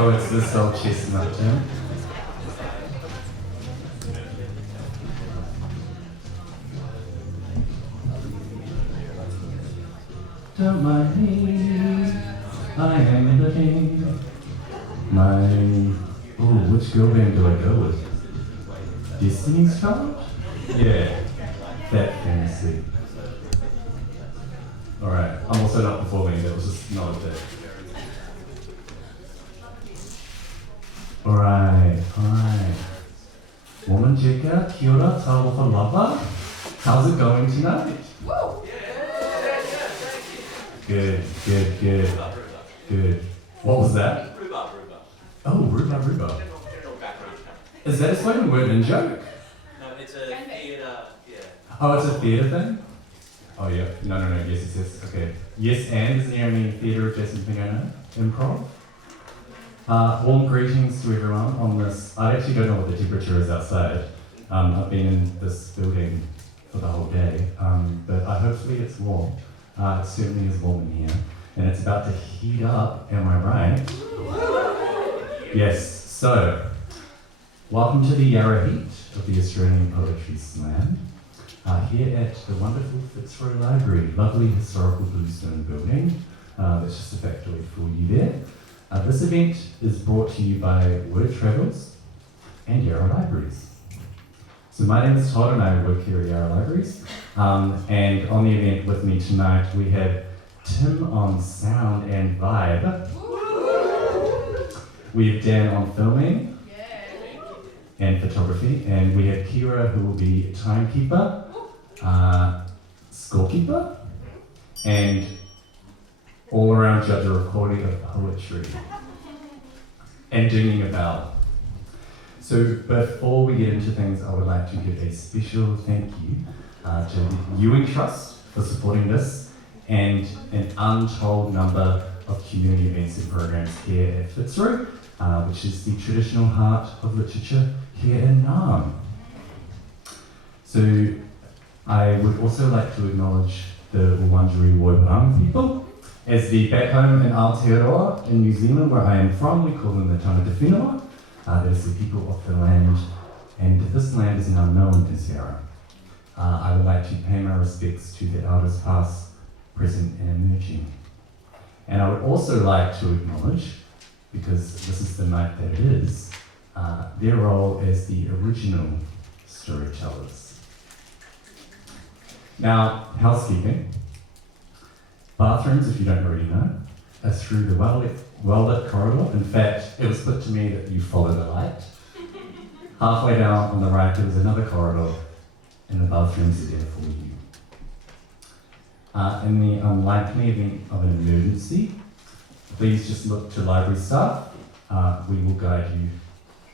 Oh, it's this old chestnut, Jim. Don't mind me, I am living my... Ooh, which girl band do I go with? Destiny's Child? Yeah, that fantasy. Alright, I'm also not performing, that was just not a bit. Alright. Woman Jeka, kia ora, talofa lava. How's it going tonight? Woo! Good. What was that? Rhubarb. Oh, rhubarb. Is that a spoken word in joke? No, it's a theatre, yeah. Oh, it's a theatre thing? Oh yeah, no, yes, okay. Yes, and is there any theatre adjacent thing I know? Improv? Warm greetings to everyone on this. I actually don't know what the temperature is outside. I've been in this building for the whole day, but hopefully it's warm. It certainly is warm in here, and it's about to heat up, am I right? Yes, so, welcome to the Yarra Heat of the Australian Poetry Slam, here at the wonderful Fitzroy Library, lovely historical bluestone building. That's just a factoid for you there. This event is brought to you by Word Travels and Yarra Libraries. So my name is Todd and I work here at Yarra Libraries. And on the event with me tonight we have Tim on sound and vibe. We have Dan on filming and photography. And we have Kira who will be timekeeper, scorekeeper, and all-around judge of recording of poetry, and dinging a bell. So before we get into things, I would like to give a special thank you to the Ewing Trust for supporting this, and an untold number of community events and programs here at Fitzroy, which is the traditional heart of literature here in Naarm. So I would also like to acknowledge the Wurundjeri Woiwurrung people. As the back home in Aotearoa in New Zealand, where I am from, we call them the Tangata Whenua. That is the people of the land, and this land is now known as Yarra. I would like to pay my respects to the elders past, present, and emerging. And I would also like to acknowledge, because this is the night that it is, their role as the original storytellers. Now, housekeeping. Bathrooms, if you don't already know, are through the well-lit corridor. In fact, it was put to me that you follow the light. Halfway down on the right, there was another corridor, and the bathrooms are there for you. In the unlikely event of an emergency, please just look to library staff. We will guide you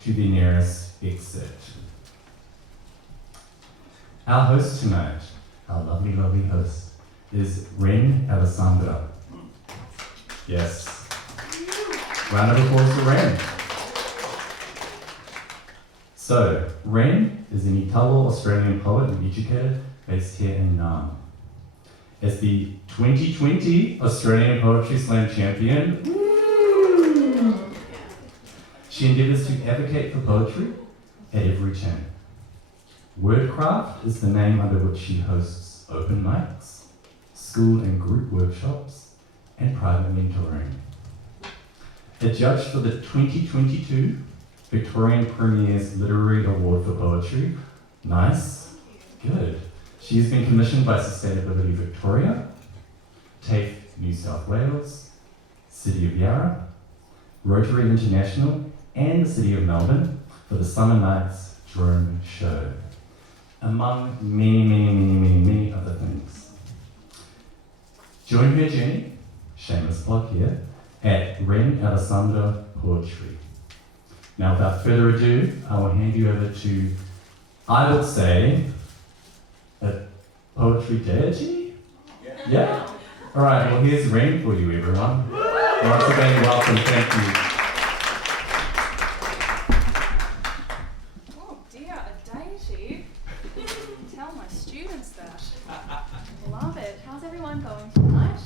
to the nearest exit. Our host tonight, our lovely host, is Ren Alessandra. Yes. Round of applause for Ren. So, Ren is an Italo Australian poet and educator based here in Naarm. As the 2020 Australian Poetry Slam champion, she endeavours to advocate for poetry at every turn. Wordcraft is the name under which she hosts open mics, school and group workshops, and private mentoring. A judge for the 2022 Victorian Premier's Literary Award for Poetry. Nice, good. She has been commissioned by Sustainability Victoria, TAFE New South Wales, City of Yarra, Rotary International, and the City of Melbourne for the Summer Nights Drone Show, among many other things. Join her journey, shameless plug here, at Ren Alessandra Poetry. Now, without further ado, I will hand you over to, I would say, a poetry deity? Yeah? Alright, well here's Ren for you, everyone. Once again, welcome, thank you. Oh dear, a deity? Tell my students that. Love it. How's everyone going tonight?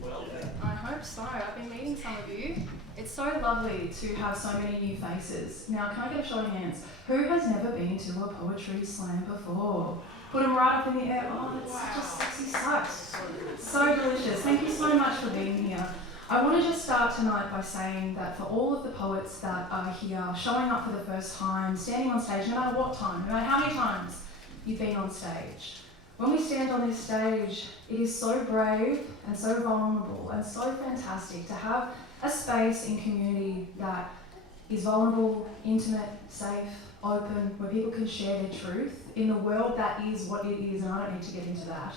Well, I hope Snow, I've been meeting some of you. It's so lovely to have so many new faces. Now, can I get a show of hands? Who has never been to a poetry slam before? Put them right up in the air. Oh, it's such a sexy sight. So delicious. Thank you so much for being here. I want to just start tonight by saying that for all of the poets that are here, showing up for the first time, standing on stage, no matter what time, no matter how many times you've been on stage, when we stand on this stage, it is so brave and so vulnerable and so fantastic to have a space in community that is vulnerable, intimate, safe, open, where people can share their truth in the world that is what it is, and I don't need to get into that.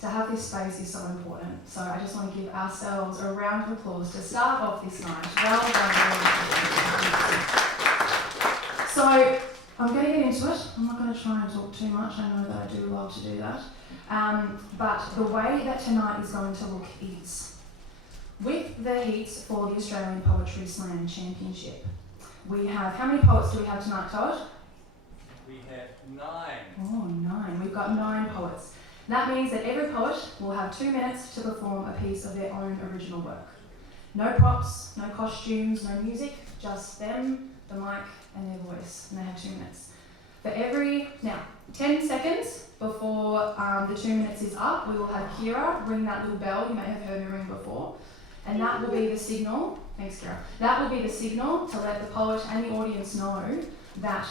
To have this space is so important. So I just want to give ourselves a round of applause to start off this night. Well done. So I'm going to get into it. I'm not going to try and talk too much. I know that I do love to do that. But the way that tonight is going to look is, with the heats for the Australian Poetry Slam Championship, we have, how many poets do we have tonight, Todd? We have 9. Oh, 9. We've got 9 poets. That means that every poet will have 2 minutes to perform a piece of their own original work. No props, no costumes, no music, just them, the mic, and their voice, and they have 2 minutes. Now, 10 seconds before the 2 minutes is up, we will have Kira ring that little bell. You may have heard her ring before. And that will be the signal, thanks Kira, that will be the signal to let the poet and the audience know that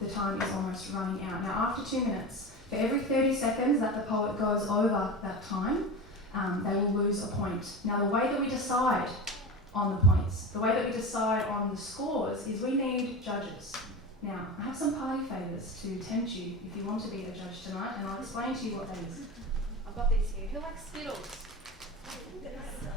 the time is almost running out. Now, after 2 minutes, for every 30 seconds that the poet goes over that time, they will lose a point. Now, the way that we decide on the points, the way that we decide on the scores is we need judges. Now, I have some party favours to tempt you if you want to be a judge tonight, and I'll explain to you what that is. I've got these here. Who likes Skittles?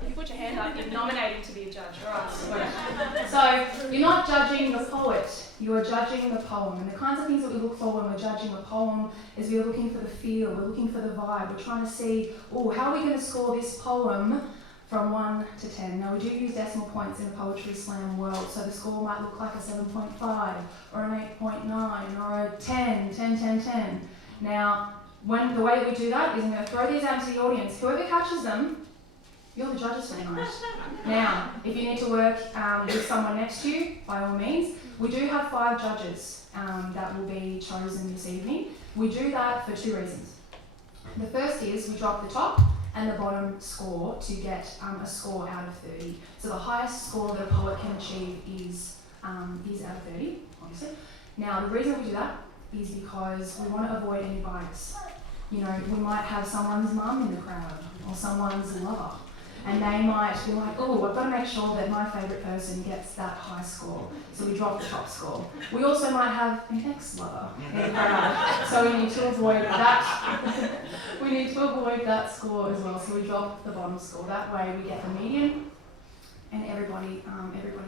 You put your hand up, you're nominating to be a judge. All right, sweet. So, you're not judging the poet, you are judging the poem. And the kinds of things that we look for when we're judging a poem is we're looking for the feel, we're looking for the vibe, we're trying to see, how are we going to score this poem from 1 to 10. Now, we do use decimal points in a poetry slam world, so the score might look like a 7.5 or an 8.9 or a 10, 10, 10, 10. Now, the way that we do that is I'm going to throw these out to the audience. Whoever catches them, you're the judges for tonight. Now, if you need to work with someone next to you, by all means, we do have 5 judges that will be chosen this evening. We do that for 2 reasons. The first is we drop the top and the bottom score to get a score out of 30. So the highest score that a poet can achieve is out of 30, obviously. Now, the reason we do that is because we want to avoid any bias. You know, we might have someone's mum in the crowd or someone's lover. And they might be like, I've got to make sure that my favourite person gets that high score. So we drop the top score. We also might have an ex-lover in the crowd. So we need to avoid that. We need to avoid that score as well. So we drop the bottom score. That way we get the median and everybody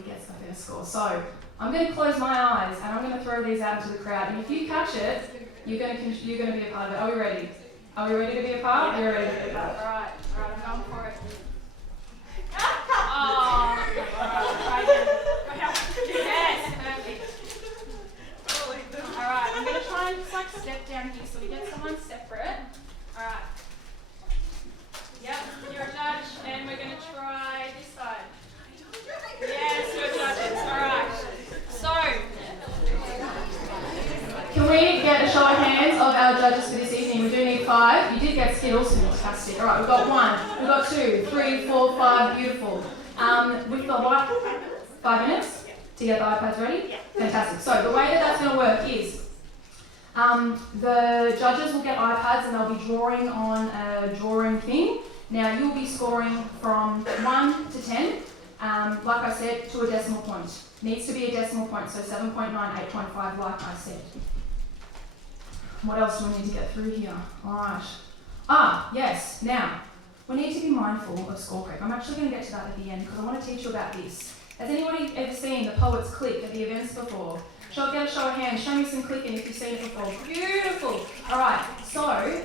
gets the first score. So I'm going to close my eyes and I'm going to throw these out into the crowd. And if you catch it, you're going to be a part of it. Are we ready? Are we ready to be a part? You're ready to be a part. All right, I'm going for it. Yes, perfect. Alright, I'm going to try and just step down here so we get someone separate. Alright. Yep, you're a judge, and we're going to try this side. Yes, you're judges. Alright. So, can we get a show of hands of our judges for this evening? We do need 5. You did get Skittles, fantastic. Alright, we've got 1, we've got 2, 3, 4, 5, beautiful. We've got 5 minutes to get the iPads ready? Fantastic. So the way that that's going to work is the judges will get iPads and they'll be drawing on a drawing thing. Now you'll be scoring from 1 to 10, like I said, to a decimal point. Needs to be a decimal point, so 7.9, 8.5 like I said. What else do we need to get through here? Alright. Yes, now, we need to be mindful of score creep. I'm actually going to get to that at the end because I want to teach you about this. Has anybody ever seen the poets click at the events before? Get a show of hands. Show me some clicking if you've seen it before. Beautiful. All right. So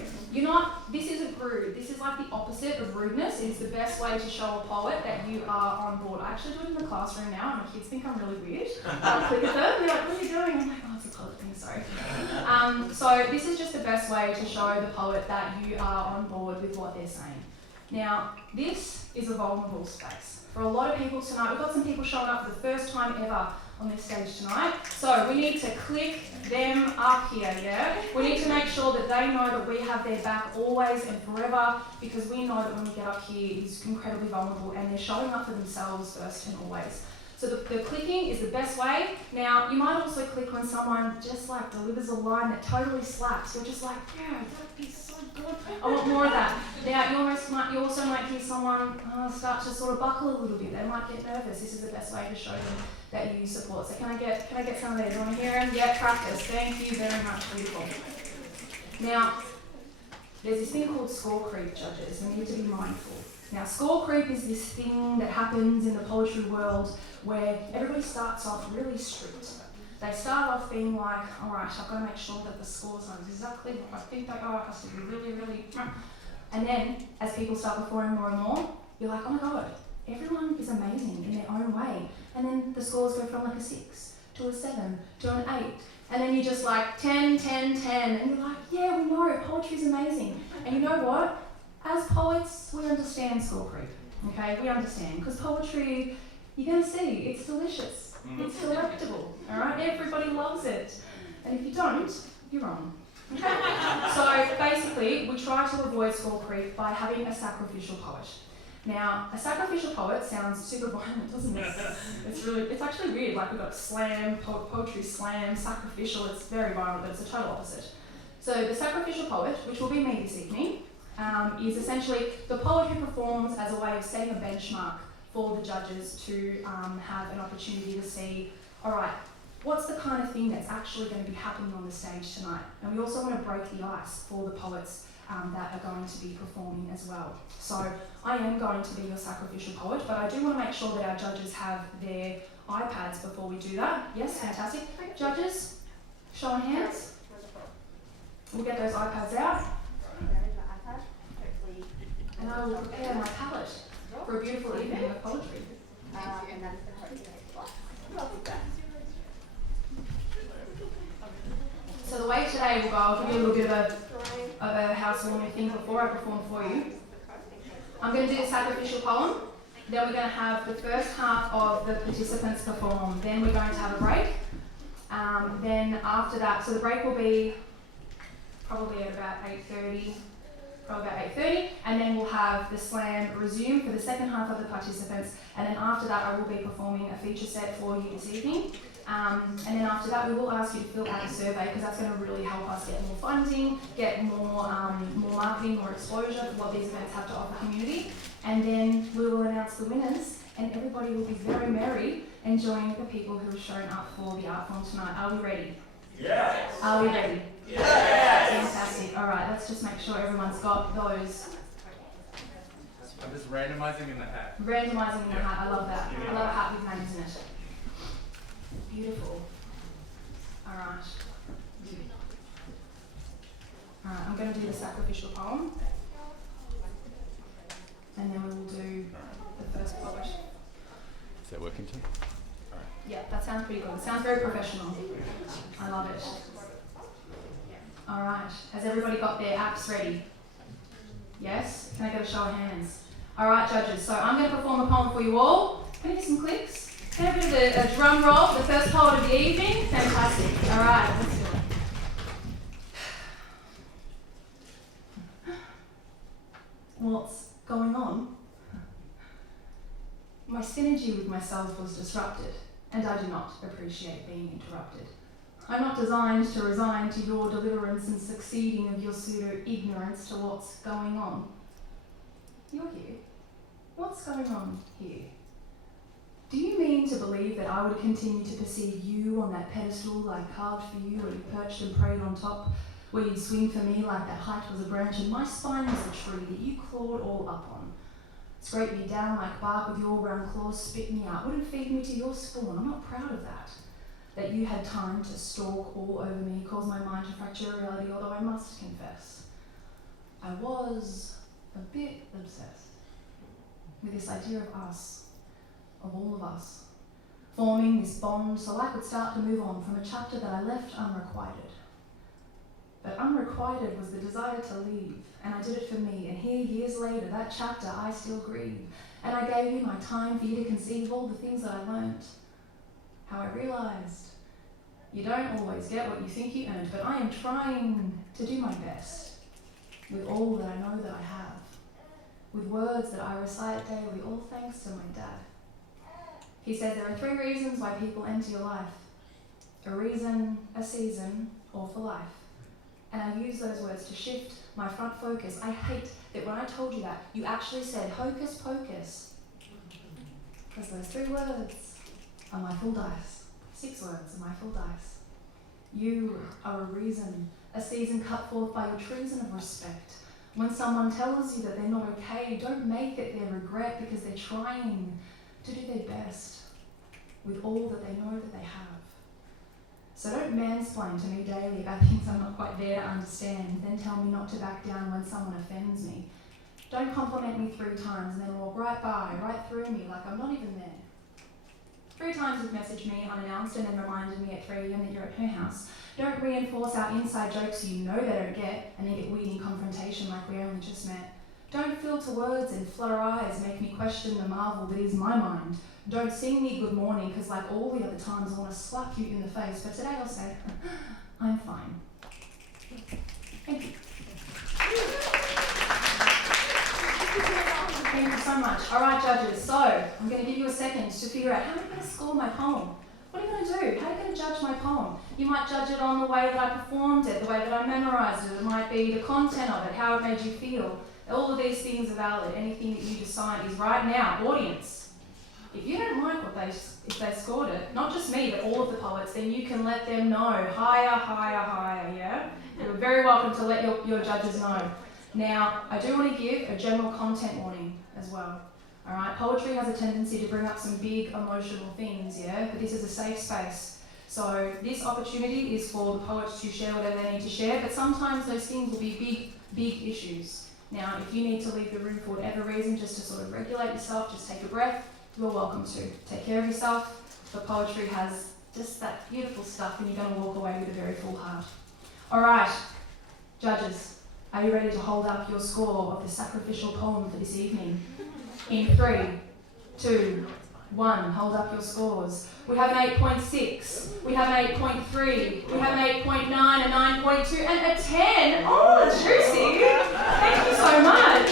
this isn't rude. This is like the opposite of rudeness. It's the best way to show a poet that you are on board. I actually do it in the classroom now, and my kids think I'm really weird. I click at them. They're like, "What are you doing?" I'm like, "Oh, it's a poet thing. Sorry." So this is just the best way to show the poet that you are on board with what they're saying. Now, this is a vulnerable space. For a lot of people tonight, we've got some people showing up for the first time ever on this stage tonight. So we need to click them up here, yeah? We need to make sure that they know that we have their back always and forever, because we know that when we get up here, it's incredibly vulnerable and they're showing up for themselves first and always. So the clicking is the best way. Now, you might also click when someone just like delivers a line that totally slaps. You're just like, yeah, that'd be so good. I want more of that. Now, you also might hear someone start to sort of buckle a little bit. They might get nervous. This is the best way to show them that you support. So can I get some of these? Do you want to hear them? Yeah, practice. Thank you very much. Beautiful. Now, there's this thing called score creep, judges. We need to be mindful. Now, score creep is this thing that happens in the poetry world where everybody starts off really strict. They start off being like, all right, I've got to make sure that the scores are exactly what I think they are. It has to be really, really... And then, as people start performing more and more, you're like, oh my God, everyone is amazing in their own way. And then the scores go from like a 6 to a 7 to an 8. And then you're just like 10, 10, 10. And you're like, yeah, we know, poetry's amazing. And you know what? As poets, we understand score creep, okay? We understand, because poetry, you're going to see, it's delicious, it's delectable, all right? Everybody loves it. And if you don't, you're wrong. Okay? So basically, we try to avoid score creep by having a sacrificial poet. Now, a sacrificial poet sounds super violent, doesn't it? It's actually weird, like we've got slam, poetry slam, sacrificial, it's very violent, but it's the total opposite. So the sacrificial poet, which will be me this evening, is essentially the poet who performs as a way of setting a benchmark for the judges to have an opportunity to see, all right, what's the kind of thing that's actually going to be happening on the stage tonight? And we also want to break the ice for the poets that are going to be performing as well. So I am going to be your sacrificial poet, but I do want to make sure that our judges have their iPads before we do that. Yes, fantastic. Judges, show of hands. We'll get those iPads out. And I will prepare my palette for a beautiful evening of poetry. So the way today will go, I'll give you a little bit of a housewarming thing before I perform for you. I'm going to do the sacrificial poem, then we're going to have the first half of the participants perform, then we're going to have a break, then after that, so the break will be probably at about 8:30, and then we'll have the slam resume for the second half of the participants, and then after that I will be performing a feature set for you this evening. And then after that we will ask you to fill out a survey, because that's going to really help us get more funding, get more marketing, more exposure for what these events have to offer community. And then we will announce the winners, and everybody will be very merry enjoying the people who have shown up for the art form tonight. Are we ready? Yes. Are we ready? Yes. Fantastic. All right, let's just make sure everyone's got those. I'm just randomizing in the hat. Randomising in the hat, I love that. I love a hat with names in it. Beautiful. All right. All right, I'm going to do the sacrificial poem. And then we will do the first poet. Is that working too? Yeah, that sounds pretty good. It sounds very professional. I love it. All right. Has everybody got their apps ready? Yes? Can I get a show of hands? All right, judges. So I'm going to perform a poem for you all. Can I get some clicks? Can I get a drum roll for the first poet of the evening? Fantastic. All right, let's do it. What's going on? My synergy with myself was disrupted, and I do not appreciate being interrupted. I'm not designed to resign to your deliverance and succeeding of your pseudo-ignorance to what's going on. You're here. What's going on here? Do you mean to believe that I would continue to perceive you on that pedestal I carved for you, where you perched and prayed on top, where you'd swing for me like that height was a branch and my spine was a tree that you clawed all up on? Scrape me down like bark with your round claws, spit me out, wouldn't feed me to your spawn. I'm not proud of that. That you had time to stalk all over me, cause my mind to fracture reality, although I must confess, I was a bit obsessed with this idea of us, of all of us, forming this bond so I could start to move on from a chapter that I left unrequited. But unrequited was the desire to leave, and I did it for me, and here, years later, that chapter I still grieve. And I gave you my time for you to conceive all the things that I learnt. How I realised you don't always get what you think you earned, but I am trying to do my best with all that I know that I have, with words that I recite daily, all thanks to my dad. He said there are 3 reasons why people enter your life: a reason, a season, or for life. And I use those words to shift my front focus. I hate that when I told you that, you actually said hocus pocus. Because those 3 words are my full dice. 6 words are my full dice. You are a reason, a season cut forth by your treason of respect. When someone tells you that they're not okay, don't make it their regret, because they're trying to do their best with all that they know that they have. So don't mansplain to me daily about things I'm not quite there to understand, then tell me not to back down when someone offends me. Don't compliment me 3 times and then walk right by, right through me like I'm not even there. 3 times you've messaged me unannounced and then reminded me at 3 a.m. that you're at her house. Don't reinforce our inside jokes you know they don't get, and then get weird in confrontation like we only just met. Don't filter words and flutter eyes make me question the marvel that is my mind. Don't sing me good morning, because like all the other times I want to slap you in the face, but today I'll say, I'm fine. Thank you. Thank you so much. All right, judges, so I'm going to give you a second to figure out how am I going to score my poem. What are you going to do? How are you going to judge my poem? You might judge it on the way that I performed it, the way that I memorised it. It might be the content of it, how it made you feel. All of these things are valid. Anything that you decide is right now. Audience, if you don't like if they scored it, not just me, but all of the poets, then you can let them know. Higher, higher, higher, yeah? You're very welcome to let your judges know. Now, I do want to give a general content warning as well. All right, poetry has a tendency to bring up some big emotional things, yeah? But this is a safe space. So this opportunity is for the poets to share whatever they need to share, but sometimes those things will be big issues. Now, if you need to leave the room for whatever reason, just to sort of regulate yourself, just take a breath, you're welcome to. Take care of yourself. The poetry has just that beautiful stuff, and you're going to walk away with a very full heart. All right, judges, are you ready to hold up your score of the sacrificial poem for this evening? In 3, 2, 1, hold up your scores. We have an 8.6, we have an 8.3, we have an 8.9, a 9.2, and a 10. Oh, juicy! Thank you so much.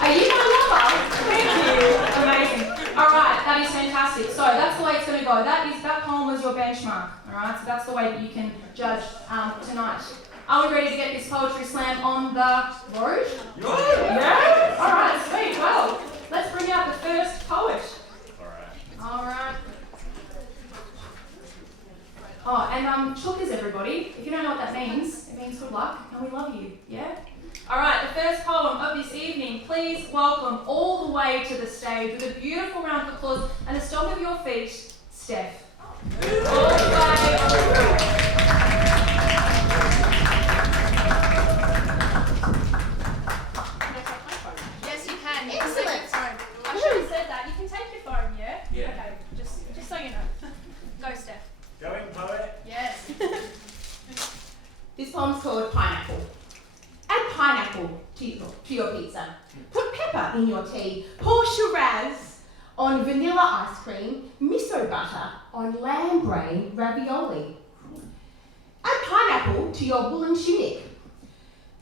Are you my lover? Thank you. Amazing. All right, that is fantastic. So that's the way it's going to go. That poem was your benchmark. All right, so that's the way that you can judge tonight. Are we ready to get this poetry slam on the road? Yeah? All right, sweet. Well, let's bring out the first poet. All right. Oh, and chookers, everybody. If you don't know what that means, it means good luck, and we love you. Yeah? All right, the first poem of this evening. Please welcome all the way to the stage with a beautiful round of applause and a stomp of your feet, Steph. All the way. Yes, you can. Excellent. Sorry, I should have said that. You can take your phone, yeah? Yeah. Okay, just so you know. Go, Steph. Going poet. Yes. This poem's called Pineapple. Add pineapple to your pizza. Put pepper in your tea. Pour Shiraz on vanilla ice cream. Miso butter on lamb brain ravioli. Add pineapple to your woolen tunic.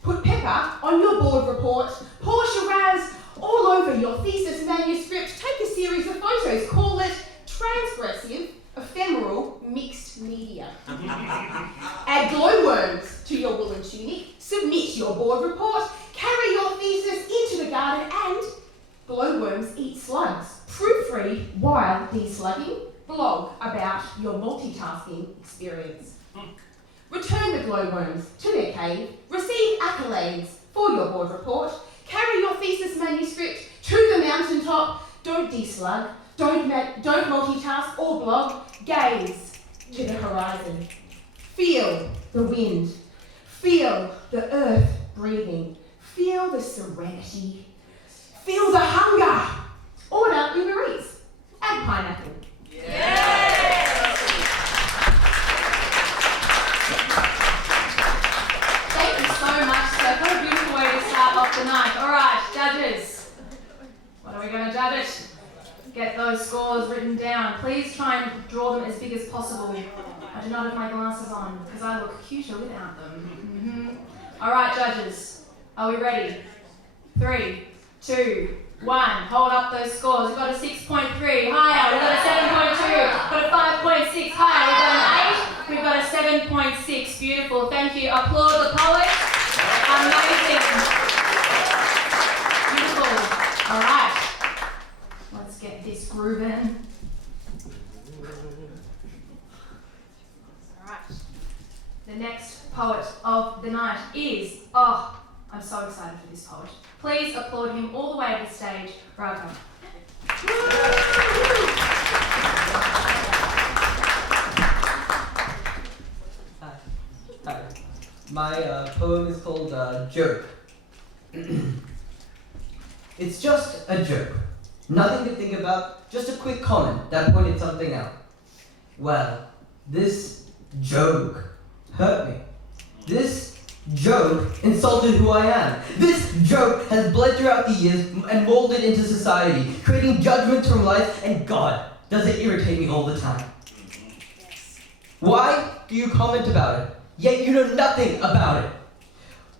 Put pepper on your board report. Pour Shiraz all over your thesis manuscript. Take a series of photos. Call it transgressive, ephemeral, mixed media. Add glowworms to your woolen tunic. Submit your board report. Carry your thesis into the garden and glowworms eat slugs. Proofread while deslugging. Blog about your multitasking experience. Return the glowworms to their cave. Receive accolades for your board report. Carry your thesis manuscript to the mountaintop. Don't deslug. Don't multitask or blog. Gaze to the horizon. Feel the wind. Feel the earth breathing. Feel the serenity. Feel the hunger. Order Uber Eats. Add pineapple. of the night. Alright, judges. What are we going to judge it? Get those scores written down. Please try and draw them as big as possible. I do not have my glasses on because I look cuter without them. Alright, judges. Are we ready? 3, 2, 1. Hold up those scores. We've got a 6.3 higher. We've got a 7.2. We've got a 5.6 higher. We've got an 8. We've got a 7.6. Beautiful. Thank you. Applaud the poets. Amazing. Beautiful. Alright. Let's get this grooving. Alright. The next poet of the night is, I'm so excited for this poet. Please applaud him all the way to the stage. Bravo. Hi. My poem is called Joke. It's just a joke. Nothing to think about, just a quick comment that pointed something out. Well, this joke hurt me. This joke insulted who I am. This joke has bled throughout the years and molded into society, creating judgments from life, and God, does it irritate me all the time. Why do you comment about it, yet you know nothing about it?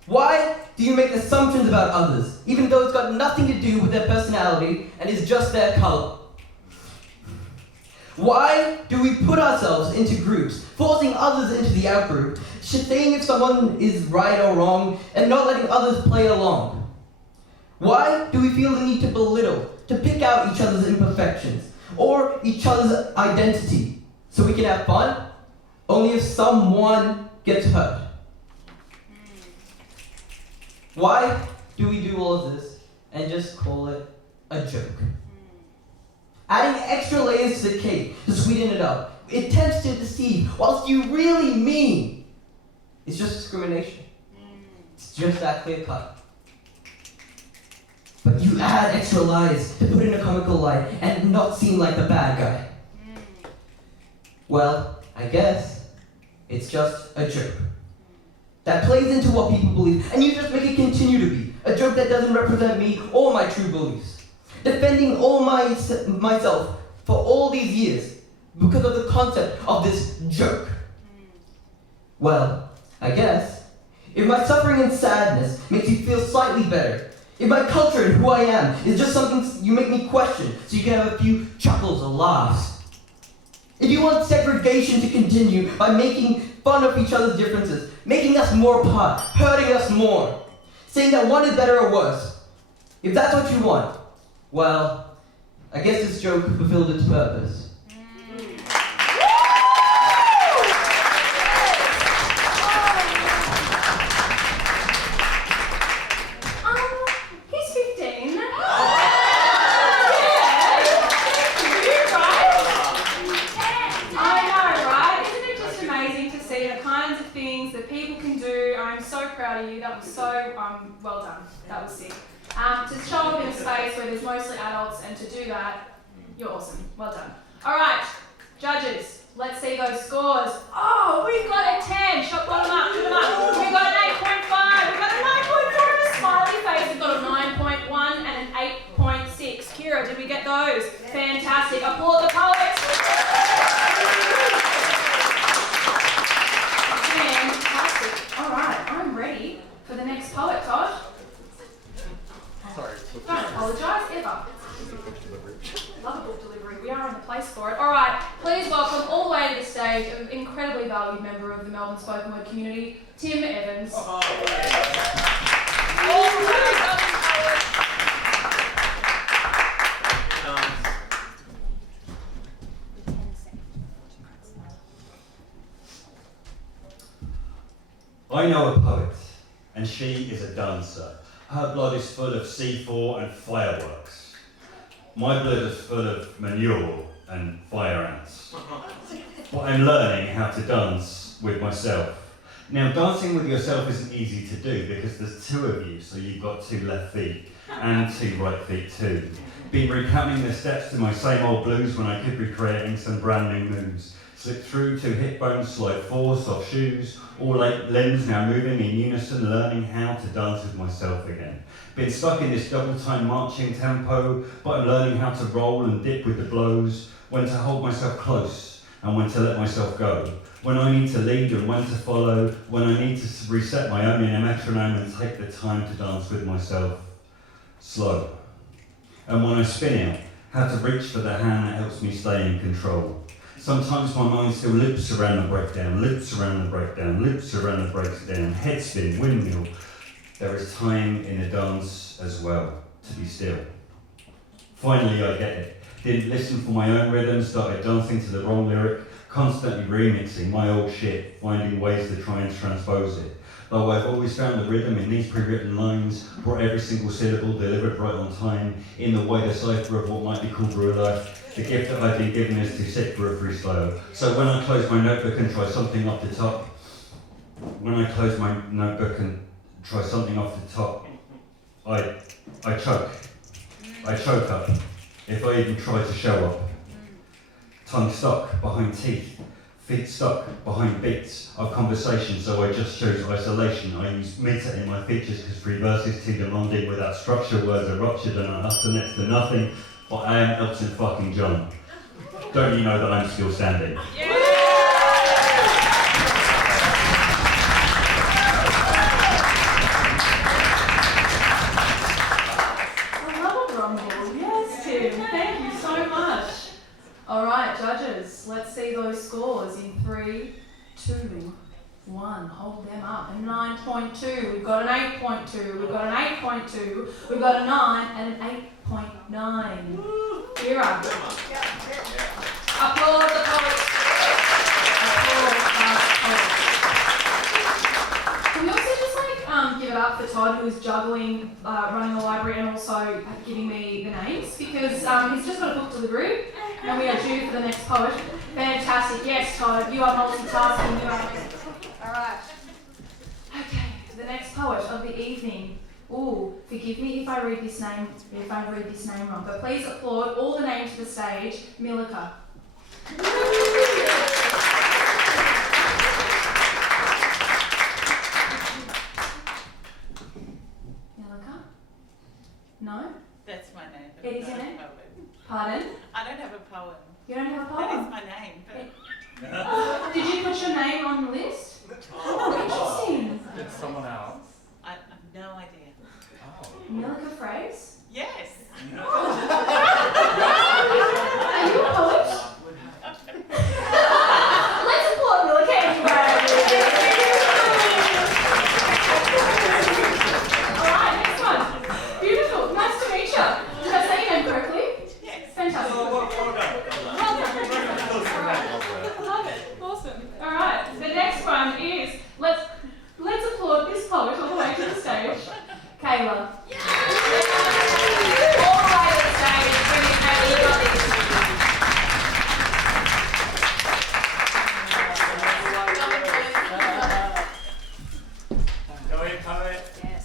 Why do you make assumptions about others, even though it's got nothing to do with their personality and is just their color? Why do we put ourselves into groups, forcing others into the out-group, saying if someone is right or wrong, and not letting others play along? Why do we feel the need to belittle, to pick out each other's imperfections, or each other's identity, so we can have fun, only if someone gets hurt? Why do we do all of this and just call it a joke? Adding extra layers to the cake to sweeten it up. It tends to deceive, whilst you really mean it's just discrimination. It's just that clear cut. But you add extra lies to put in a comical light and not seem like the bad guy. Well, I guess it's just a joke that plays into what people believe, and you just make it continue to be a joke that doesn't represent me or my true beliefs. Defending all myself for all these years because of the concept of this joke. Well, I guess if my suffering and sadness makes you feel slightly better, if my culture and who I am is just something you make me question so you can have a few chuckles or laughs, if you want segregation to continue by making fun of each other's differences, making us more apart, hurting us more, saying that one is better or worse, if that's what you want, well, I guess this joke fulfilled its purpose. He's 15. I know, right? Isn't it just amazing to see the kinds of things that people can do? I'm so proud of you. That was so well done. That was sick. To show up in a space where there's mostly adults and to do that, you're awesome. Well done. Alright, judges, let's see those scores. Oh, we've got a 10. Shot bottom up, put them up. We've got an 8.5. We've got a 9.4 and a smiley face. We've got a 9.1 and an 8.6. Kira, did we get those? Fantastic. Applaud the poets. Fantastic. Alright, I'm ready for the next poet, Todd. Sorry. Don't apologise, ever. Love a book delivery. We are in the place for it. Alright, please welcome all the way to the stage an incredibly valued member of the Melbourne spoken word community, Tim Evans. I know a poet, and she is a dancer. Her blood is full of C4 and fireworks. My blood is full of manure and fire ants. But I'm learning how to dance with myself. Now, dancing with yourself isn't easy to do because there's two of you, so you've got two left feet and two right feet too. Been recounting the steps to my same old blues when I could be creating some brand new moves. Slip through 2 hip bones, slide 4 soft shoes, all 8 limbs now moving in unison, learning how to dance with myself again. Been stuck in this double time marching tempo, but I'm learning how to roll and dip with the blows, when to hold myself close and when to let myself go, when I need to lead and when to follow, when I need to reset my own inner metronome and take the time to dance with myself slow. And when I spin out, how to reach for the hand that helps me stay in control. Sometimes my mind still loops around the breakdown, loops around the breakdown, loops around the breakdown, head spin, windmill. There is time in a dance as well, to be still. Finally I get it. Didn't listen for my own rhythm, started dancing to the wrong lyric, constantly remixing my old shit, finding ways to try and transpose it. Though I've always found the rhythm in these pre-written lines, brought every single syllable delivered right on time, in the wider cipher of what might be called real life. The gift that I've been given is too sick for a freestyle. So when I close my notebook and try something off the top, I choke. I choke up, if I even try to show up. Tongue stuck behind teeth, feet stuck behind beats of conversation, so I just chose isolation. I use meter in my features because free verse is too demanding. Without structure, words are ruptured and I utter next to nothing, but I am Elton fucking John. Don't you know that I'm still standing? Thank you so much. All right, judges, let's see those scores in 3, 2, 1. Hold them up. A 9.2. We've got an 8.2. We've got an 8.2. We've got a 9 and an 8.9. Kira. Applaud the poets. Can we also just give it up for Todd, who is juggling running the library and also giving me the names, because he's just got a book delivery and we are due for the next poet. Fantastic. Yes, Todd, you are multitasking. You are. All right. Okay, the next poet of the evening. Ooh, forgive me if I read this name wrong, but please applaud all the names to the stage. Milika. No? That's my name. But It is I'm your not a name? poet. Pardon? I don't have a poem. You don't have a That poem? is my name. But Did you put your name on the list? Oh, interesting. Did someone else? I have no idea. Oh. Milika Phrase? Yes. Are you a poet? Let's applaud Milika anyway. Alright, next one. Beautiful. Nice to meet you. Did I say your name correctly? Yes. Fantastic. Love it. Awesome. Alright, the next one is, let's applaud this poet all the way to the stage. Kayla. All the way to the stage. Bring it, Kayla. You got this. Go ahead, poet. Yes.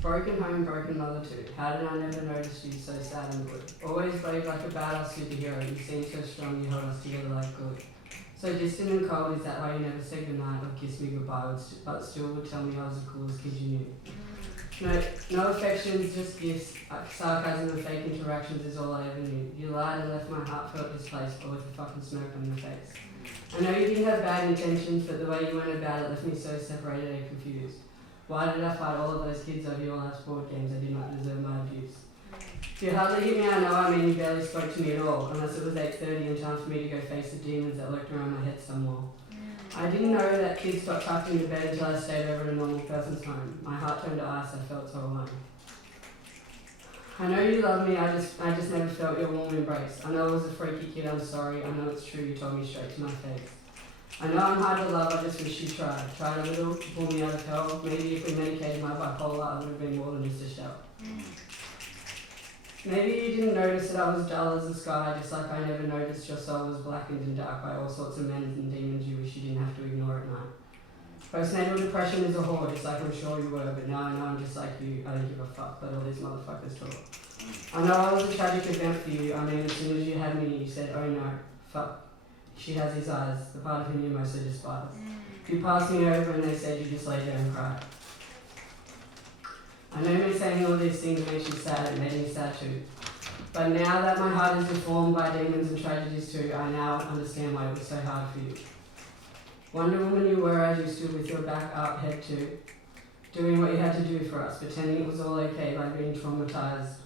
Broken home, broken mother too. How did I never notice you so sad and good? Always brave like a badass superhero. You seem so strong, you hold us together like glue. So distant and cold, is that why you never said goodnight or kissed me goodbye, but still would tell me I was the coolest kid you knew? No affections, just gifts. Sarcasm and fake interactions is all I ever knew. You lied and left my heart felt displaced, but with a fucking smirk on your face. I know you didn't have bad intentions, but the way you went about it left me so separated and confused. Why did I fight all of those kids over your last board games? I did not deserve my abuse. You hardly hit me, I know, I mean you barely spoke to me at all, unless it was 8:30 and time for me to go face the demons that lurked around my head somewhere. I didn't know that kids got tucked into bed until I stayed over at a normal person's home. My heart turned to ice, I felt so alone. I know you love me, I just never felt your warm embrace. I know I was a freaky kid, I'm sorry, I know it's true, you told me straight to my face. I know I'm hard to love, I just wish you tried. Tried a little to pull me out of hell. Maybe if we medicated my bipolar, I would have been more than just a shell. Maybe you didn't notice that I was dull as the sky, just like I never noticed your soul was blackened and dark by all sorts of men and demons you wish you didn't have to ignore at night. Postnatal depression is a horde, just like I'm sure you were, but now I know I'm just like you. I don't give a fuck, let all these motherfuckers talk. I know I was a tragic event for you. I mean, as soon as you had me, you said, oh no, fuck. She has his eyes, the part of him you mostly despise. You passed me over and they said you just lay there and cry. I know me saying all these things makes you sad, it made me sad too. But now that my heart is deformed by demons and tragedies too, I now understand why it was so hard for you. Wonder Woman you were as you stood with your back up, head to, doing what you had to do for us, pretending it was all okay while being traumatized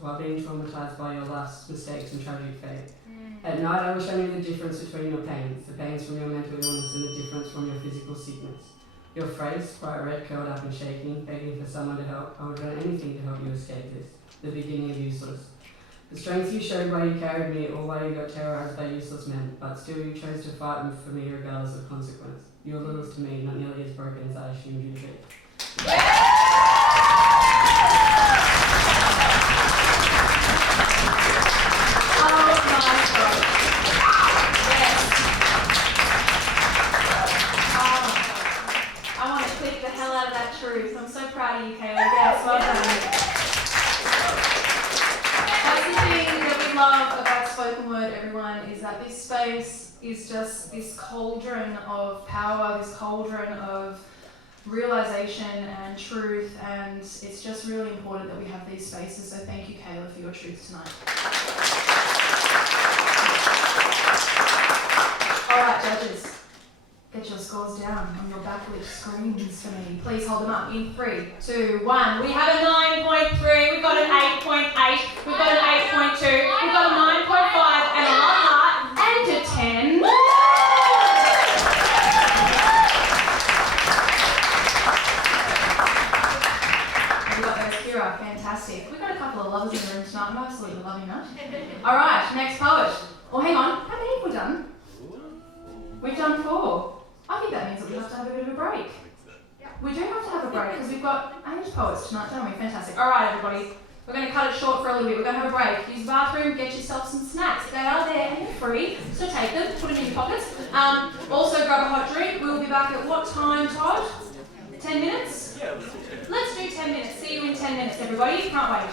by your last mistakes and tragic fate. At night I wish I knew the difference between your pains, the pains from your mental illness and the difference from your physical sickness. Your face, bright red, curled up and shaking, begging for someone to help. I would have done anything to help you escape this, the beginning of useless. The strength you showed while you carried me or while you got terrorized by useless men, but still you chose to fight for me regardless of consequence. Your littles to me, not nearly as broken as I assumed you to be. I want to click the hell out of that truth. I'm so proud of you, Kayla. Yes, well done. That's the thing that we love about spoken word, everyone, is that this space is just this cauldron of power, this cauldron of realization and truth, and it's just really important that we have these spaces. So thank you, Kayla, for your truth tonight. All right, judges. Get your scores down on your backlit screens for me. Please hold them up in 3, 2, 1. We have a 9.3, we've got an 8.8, we've got an 8.2, we've got a 9.5, and a heart, and a 10. We've got those Kira, fantastic. We've got a couple of lovers in the room tonight. I'm absolutely loving that. All right, next poet. Oh, hang on. How many have we done? We've done 4. I think that means that we have to have a bit of a break. We do have to have a break because we've got 8 poets tonight, don't we? Fantastic. All right, everybody. We're going to cut it short for a little bit. We're going to have a break. Use the bathroom, get yourself some snacks. They are there and they're free, so take them, put them in your pockets. Also grab a hot drink. We'll be back at what time, Todd? 10 minutes? Yeah, Let's do 10 minutes. See you in 10 minutes, everybody. Can't wait.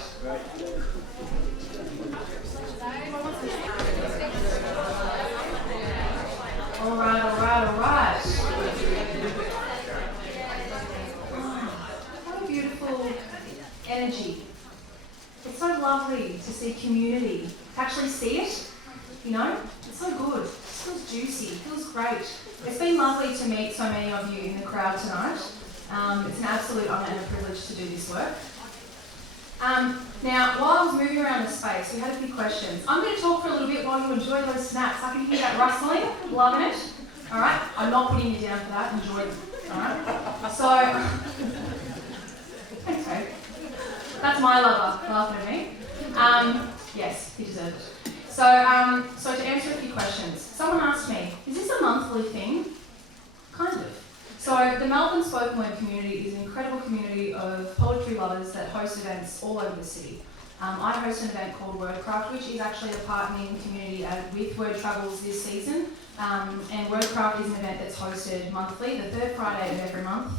All right. What a beautiful energy. It's so lovely to see community, to actually see it, you know? It's so good. It feels juicy. It feels great. It's been lovely to meet so many of you in the crowd tonight. It's an absolute honour and a privilege to do this work. Now, while I was moving around the space, we had a few questions. I'm going to talk for a little bit while you enjoy those snacks. I can hear that rustling. Loving it. All right? I'm not putting you down for that. Enjoy them. All right? So, okay. That's my lover laughing at me. Yes, he deserved it. So to answer a few questions. Someone asked me, is this a monthly thing? Kind of. So the Melbourne spoken word community is an incredible community of poetry lovers that host events all over the city. I host an event called Wordcraft, which is actually a partnering community with Word Travels this season. And Wordcraft is an event that's hosted monthly, the third Friday of every month,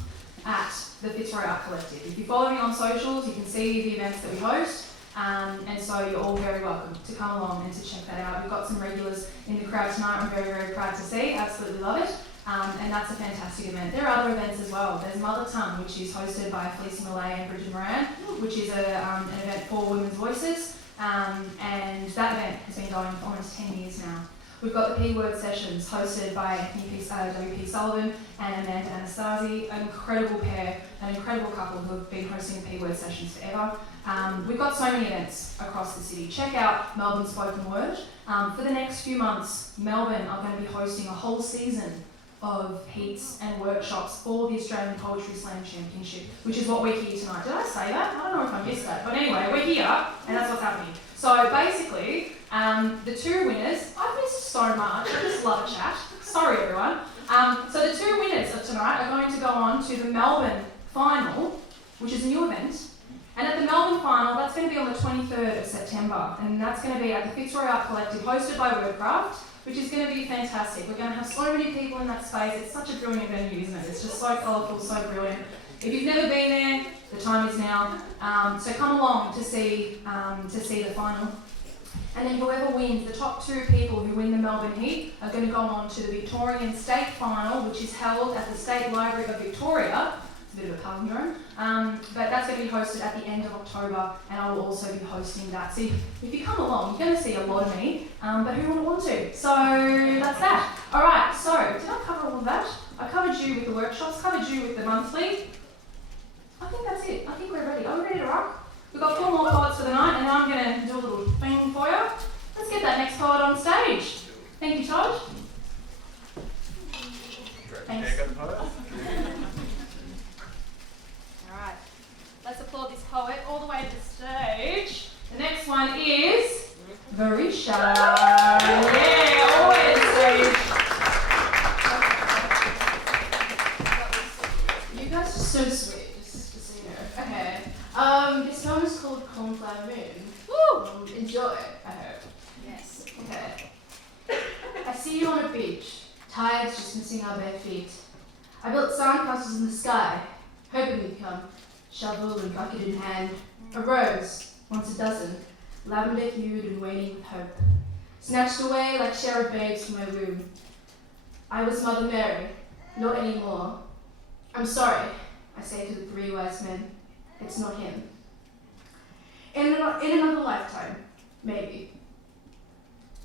at the Fitzroy Art Collective. If you follow me on socials, you can see the events that we host. And so you're all very welcome to come along and to check that out. We've got some regulars in the crowd tonight I'm very, very proud to see. Absolutely love it. And that's a fantastic event. There are other events as well. There's Mother Tongue, which is hosted by Felicia Millay and Bridget Moran, which is an event for women's voices. And that event has been going for almost 10 years now. We've got the P-Word sessions hosted by W.P. Sullivan and Amanda Anastasi, an incredible pair, an incredible couple who have been hosting P-Word sessions forever. We've got so many events across the city. Check out Melbourne Spoken Word. For the next few months, Melbourne are going to be hosting a whole season of heats and workshops for the Australian Poetry Slam Championship, which is what we're here tonight. Did I say that? I don't know if I missed that. But anyway, we're here, and that's what's happening. So basically, the 2 winners, I've missed so much, I just love a chat. Sorry everyone. So the 2 winners of tonight are going to go on to the Melbourne final, which is a new event, And at the Melbourne final, that's going to be on the 23rd of September, and that's going to be at the Fitzroy Art Collective, hosted by Wordcraft, which is going to be fantastic. We're going to have so many people in that space. It's such a brilliant venue, isn't it? It's just so colourful, so brilliant. If you've never been there, the time is now. So come along to see the final. And then whoever wins, the top 2 people who win the Melbourne Heat are going to go on to the Victorian State Final, which is held at the State Library of Victoria. It's a bit of a palindrome. But that's going to be hosted at the end of October, and I will also be hosting that. So if you come along, you're going to see a lot of me, but who wouldn't want to? So that's that. All right, so did I cover all of that? I covered you with the workshops, covered you with the monthly. I think that's it. I think we're ready. Are we ready to rock? We've got 4 more poets for the night, and I'm going to do a little thing for you. Let's get that next poet on stage. Thank you, Todd. Thanks. Alright, let's applaud this poet all the way to the stage. The next one is Varisha. Yeah, all the way to the stage. You guys are so sweet, just so you know. Okay. This song is called Cornflower Moon. Woo! Enjoy, I hope. Yes. Okay. I see you on a beach, tides just missing our bare feet. I built sandcastles in the sky, hoping you'd come, shovel and bucket in hand. A rose, once a dozen, lavender hued and waning with hope, snatched away like cherub babes from my womb. I was Mother Mary, not anymore. I'm sorry, I say to the 3 wise men. It's not him. In another lifetime, maybe.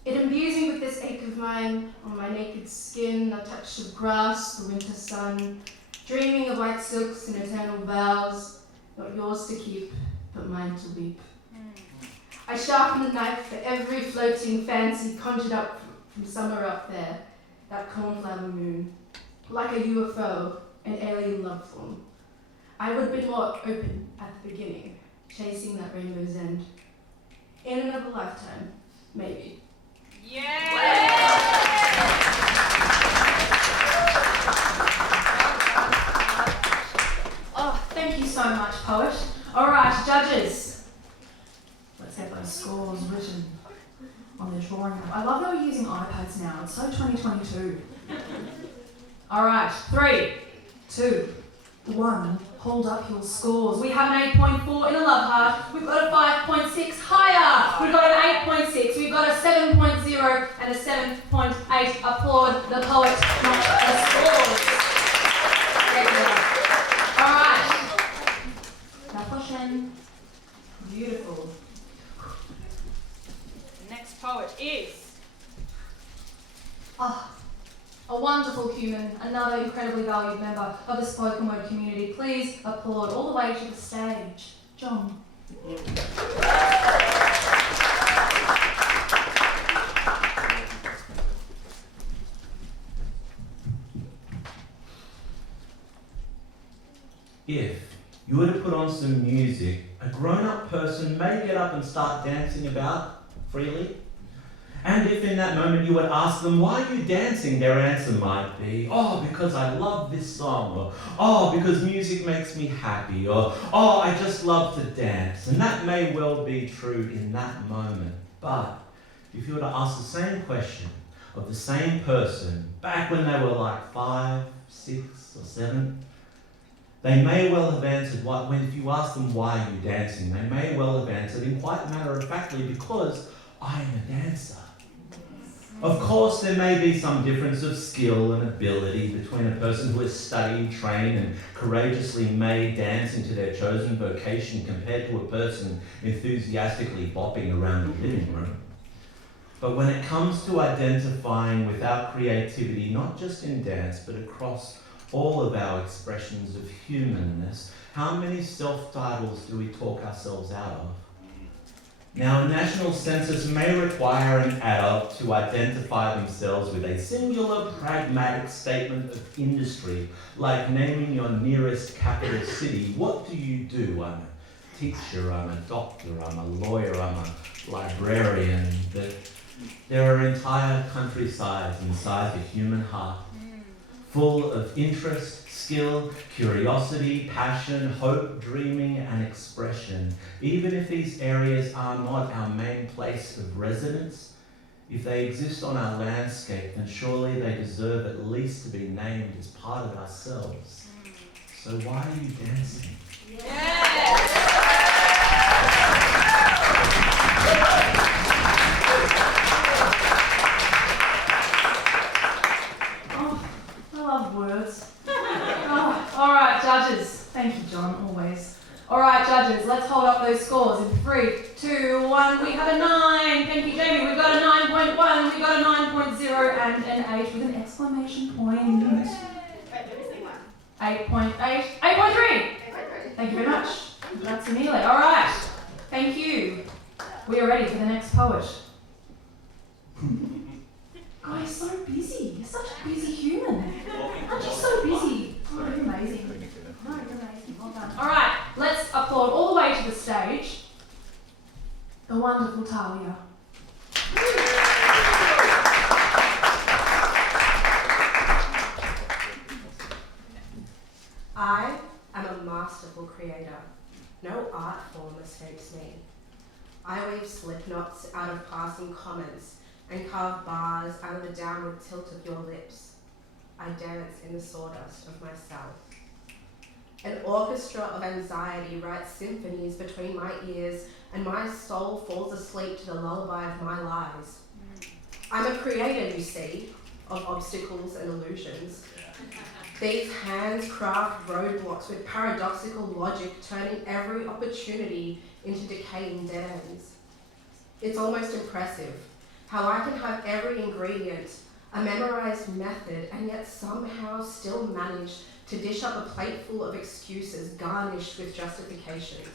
It imbues me with this ache of mine, on my naked skin, a touch of grass, the winter sun, dreaming of white silks and eternal vows, not yours to keep, but mine to weep. I sharpen the knife for every floating fancy conjured up from somewhere up there, that cornflower moon, like a UFO, an alien love form. I would have been more open at the beginning, chasing that rainbow's end. In another lifetime, maybe. Oh, thank you so much, poet. All right, judges. Let's get those scores written on the drawing room. I love that we're using iPads now. It's so 2022. All right, 3, 2, 1. Hold up your scores. We have an 8.4 in a love heart. We've got a 5.6 higher. We've got an 8.6. We've got a 7.0 and a 7.8. Applaud the poet, not the scores. All right. Now push in. Beautiful. The next poet is a wonderful human, another incredibly valued member of the spoken word community. Please applaud all the way to the stage, John. If you were to put on some music, a grown-up person may get up and start dancing about freely. And if in that moment you would ask them, why are you dancing? Their answer might be, oh, because I love this song, or oh, because music makes me happy, or oh, I just love to dance. And that may well be true in that moment. But if you were to ask the same question of the same person back when they were like 5, 6, or 7, they may well have answered, if you ask them why are you dancing, they may well have answered in quite matter-of-factly, because I am a dancer. Of course, there may be some difference of skill and ability between a person who has studied, trained, and courageously made dance into their chosen vocation compared to a person enthusiastically bopping around the living room. But when it comes to identifying with our creativity, not just in dance, but across all of our expressions of humanness, how many self-titles do we talk ourselves out of? Now, a national census may require an adult to identify themselves with a singular pragmatic statement of industry, like naming your nearest capital city. What do you do? I'm a teacher, I'm a doctor, I'm a lawyer, I'm a librarian. There are entire countrysides inside the human heart, full of interest, skill, curiosity, passion, hope, dreaming, and expression. Even if these areas are not our main place of residence, if they exist on our landscape, then surely they deserve at least to be named as part of ourselves. So why are you dancing? Oh, I love words. Oh, all right, judges. Thank you, John, always. All right, judges, let's hold up those scores in 3, 2, 1. We have a 9. Thank you, Jamie. We've got a 9.1. We've got a 9.0 and an 8 with an exclamation point. 8.8. 8.3. Thank you very much. That's Amelia. All right. Thank you. We are ready for the next poet. God, you're so busy. You're such a busy human. Aren't you so busy? Oh, you're amazing. No, you're amazing. Well done. All right. Let's applaud all the way to the stage the wonderful Talia. I am a masterful creator. No art form escapes me. I weave slip knots out of passing comments and carve bars out of the downward tilt of your lips. I dance in the sawdust of myself. An orchestra of anxiety writes symphonies between my ears, and my soul falls asleep to the lullaby of my lies. I'm a creator, you see, of obstacles and illusions. These hands craft roadblocks with paradoxical logic, turning every opportunity into decaying dead ends. It's almost impressive how I can have every ingredient, a memorized method, and yet somehow still manage to dish up a plate full of excuses garnished with justifications.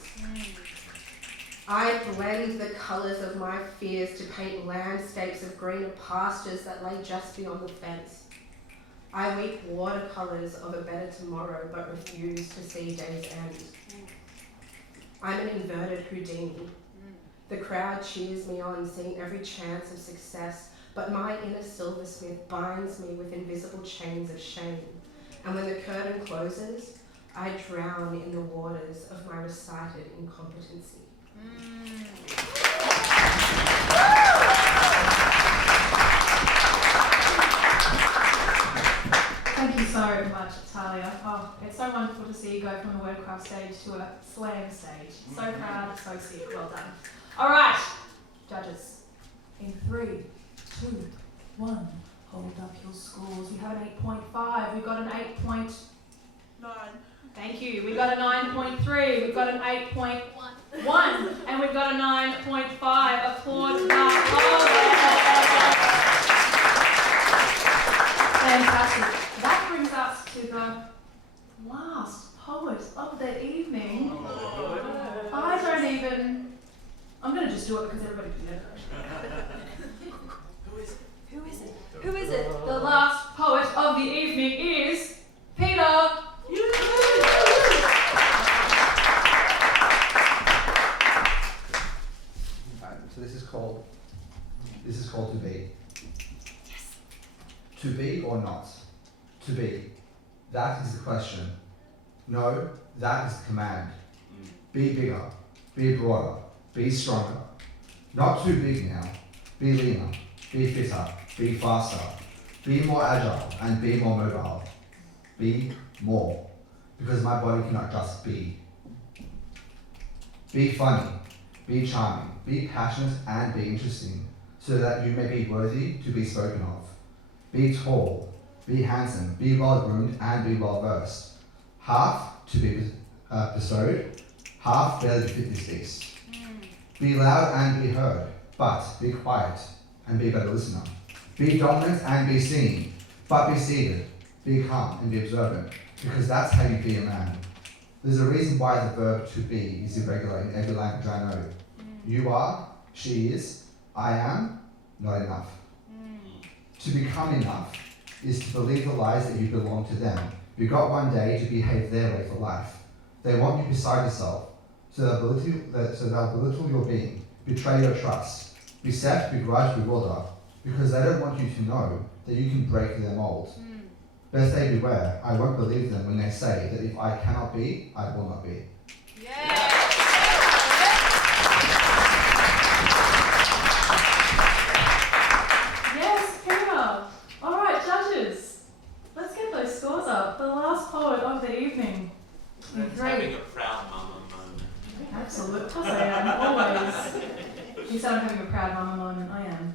I blend the colours of my fears to paint landscapes of greener pastures that lay just beyond the fence. I weep watercolours of a better tomorrow, but refuse to see day's end. I'm an inverted Houdini. The crowd cheers me on, seeing every chance of success, but my inner silversmith binds me with invisible chains of shame. And when the curtain closes, I drown in the waters of my recited incompetency. Thank you so much, Talia. Oh, it's so wonderful to see you go from a wordcraft stage to a slam stage. So proud, so sick. Well done. All right, judges. In 3, 2, 1. Hold up your scores. We have an 8.5. We've got an 8.9. Thank you. We've got a 9.3. We've got an 8.1. And we've got a 9.5. Applaud to that. Fantastic. That brings us to the last poet of the evening. I'm going to just do it because everybody can know. Who is it? The last poet of the evening is Peter. So this is called To Be. Yes. To be or not? To be. That is the question. No, that is the command. Be bigger. Be broader. Be stronger. Not too big now. Be leaner. Be fitter. Be faster. Be more agile and be more mobile. Be more. Because my body cannot just be. Be funny. Be charming. Be passionate and be interesting, so that you may be worthy to be spoken of. Be tall. Be handsome. Be well-groomed and be well-versed. Half to be bestowed, half barely to fit this feast. Be loud and be heard, but be quiet and be a better listener. Be dominant and be seen, but be seated. Be calm and be observant, because that's how you be a man. There's a reason why the verb to be is irregular in every language I know. You are, she is, I am, not enough. To become enough is to believe the lies that you belong to them. You got one day to behave their way for life. They want you beside yourself, so they'll belittle your being, betray your trust, beset, begrudge, bewilder, because they don't want you to know that you can break their mold. Best say beware, I won't believe them when they say that if I cannot be, I will not be. Yes, Peter. All right, judges. Let's get those scores up. The last poet of the evening. In That's three. having a proud mama moment. Absolutely. Of course I am. Always. You said I'm having a proud mama moment. I am.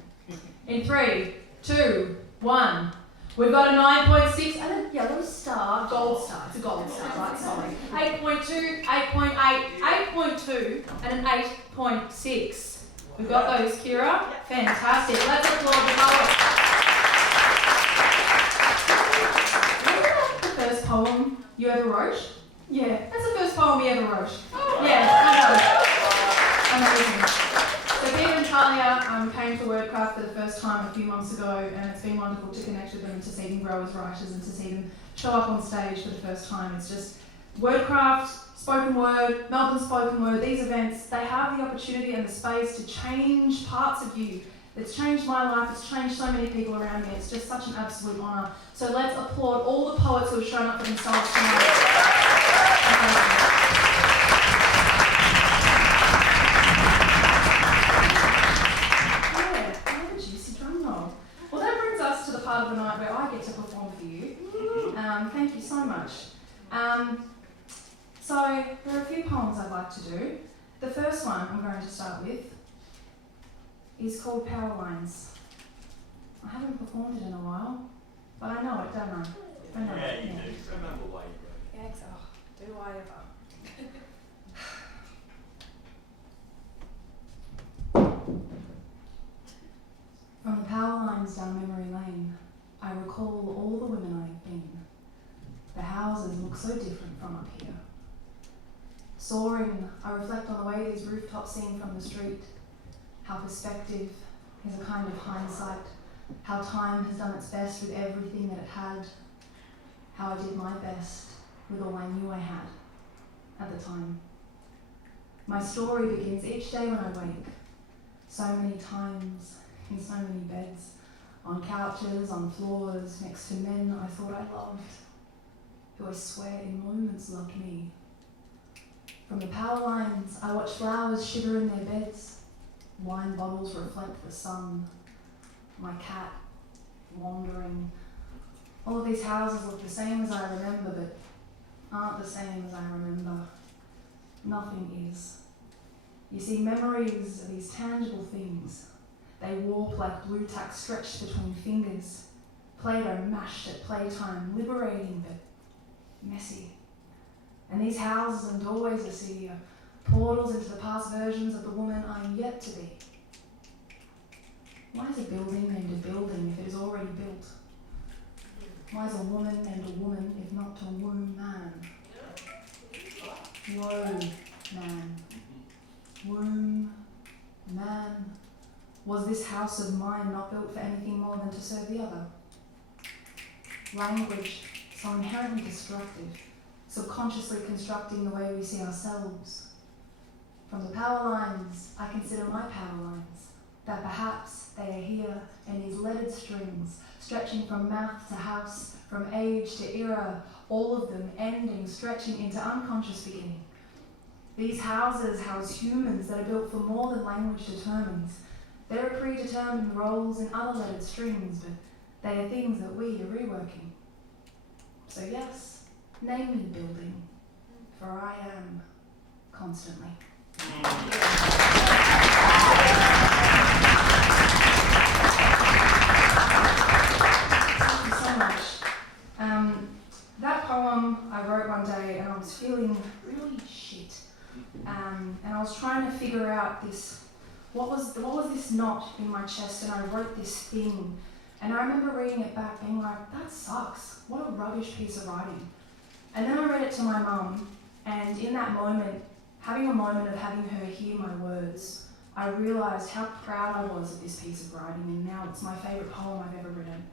In 3, 2, 1. We've got a 9.6 and a yellow star, gold star. It's a gold star, right? Sorry. 8.2, 8.8, 8.2, and an 8.6. We've got those, Kira. Fantastic. Let's applaud the poet. Isn't that the first poem you ever wrote? Yeah, that's the first poem we ever wrote. Yeah, I know. Amazing. So Peter and Talia came to Wordcraft for the first time a few months ago, and it's been wonderful to connect with them and to see them grow as writers and to see them show up on stage for the first time. It's just Wordcraft, spoken word, Melbourne spoken word, these events, they have the opportunity and the space to change parts of you. It's changed my life, it's changed so many people around me. It's just such an absolute honour. So let's applaud all the poets who have shown up for themselves tonight. Part of the night where I get to perform for you. Thank you so much. So there are a few poems I'd like to do. The first one I'm going to start with is called Power Lines. I haven't performed it in a while, but I know it, don't I? I know Yeah, it. you do. Remember why you wrote it. Yes, oh, do I ever. From the power lines down memory lane, I recall all the women I have been. The houses look so different from up here. Soaring, I reflect on the way these rooftops seem from the street, how perspective is a kind of hindsight, how time has done its best with everything that it had, how I did my best with all I knew I had at the time. My story begins each day when I wake, so many times, in so many beds, on couches, on floors, next to men I thought I loved, who I swear in moments loved me. From the power lines, I watch flowers shiver in their beds, wine bottles reflect the sun, my cat wandering. All of these houses look the same as I remember, but aren't the same as I remember. Nothing is. You see, memories are these tangible things. They warp like blue tack stretched between fingers. Play-Doh mashed at playtime, liberating but messy. And these houses and doorways I see are portals into the past versions of the woman I am yet to be. Why is a building named a building if it is already built? Why is a woman named a woman if not to womb man? Whoa, man. Womb man. Was this house of mine not built for anything more than to serve the other? Language, so inherently destructive, subconsciously constructing the way we see ourselves. From the power lines, I consider my power lines, that perhaps they are here in these leaded strings, stretching from mouth to house, from age to era, all of them ending, stretching into unconscious beginning. These houses house humans that are built for more than language determines. There are predetermined roles in other leaded strings, but they are things that we are reworking. So yes, name me building, for I am constantly. Thank you so much. That poem I wrote one day and I was feeling really shit. And I was trying to figure out this, what was this knot in my chest, and I wrote this thing. And I remember reading it back being like, that sucks. What a rubbish piece of writing. And then I read it to my mum, and in that moment, having a moment of having her hear my words, I realised how proud I was of this piece of writing, and now it's my favourite poem I've ever written.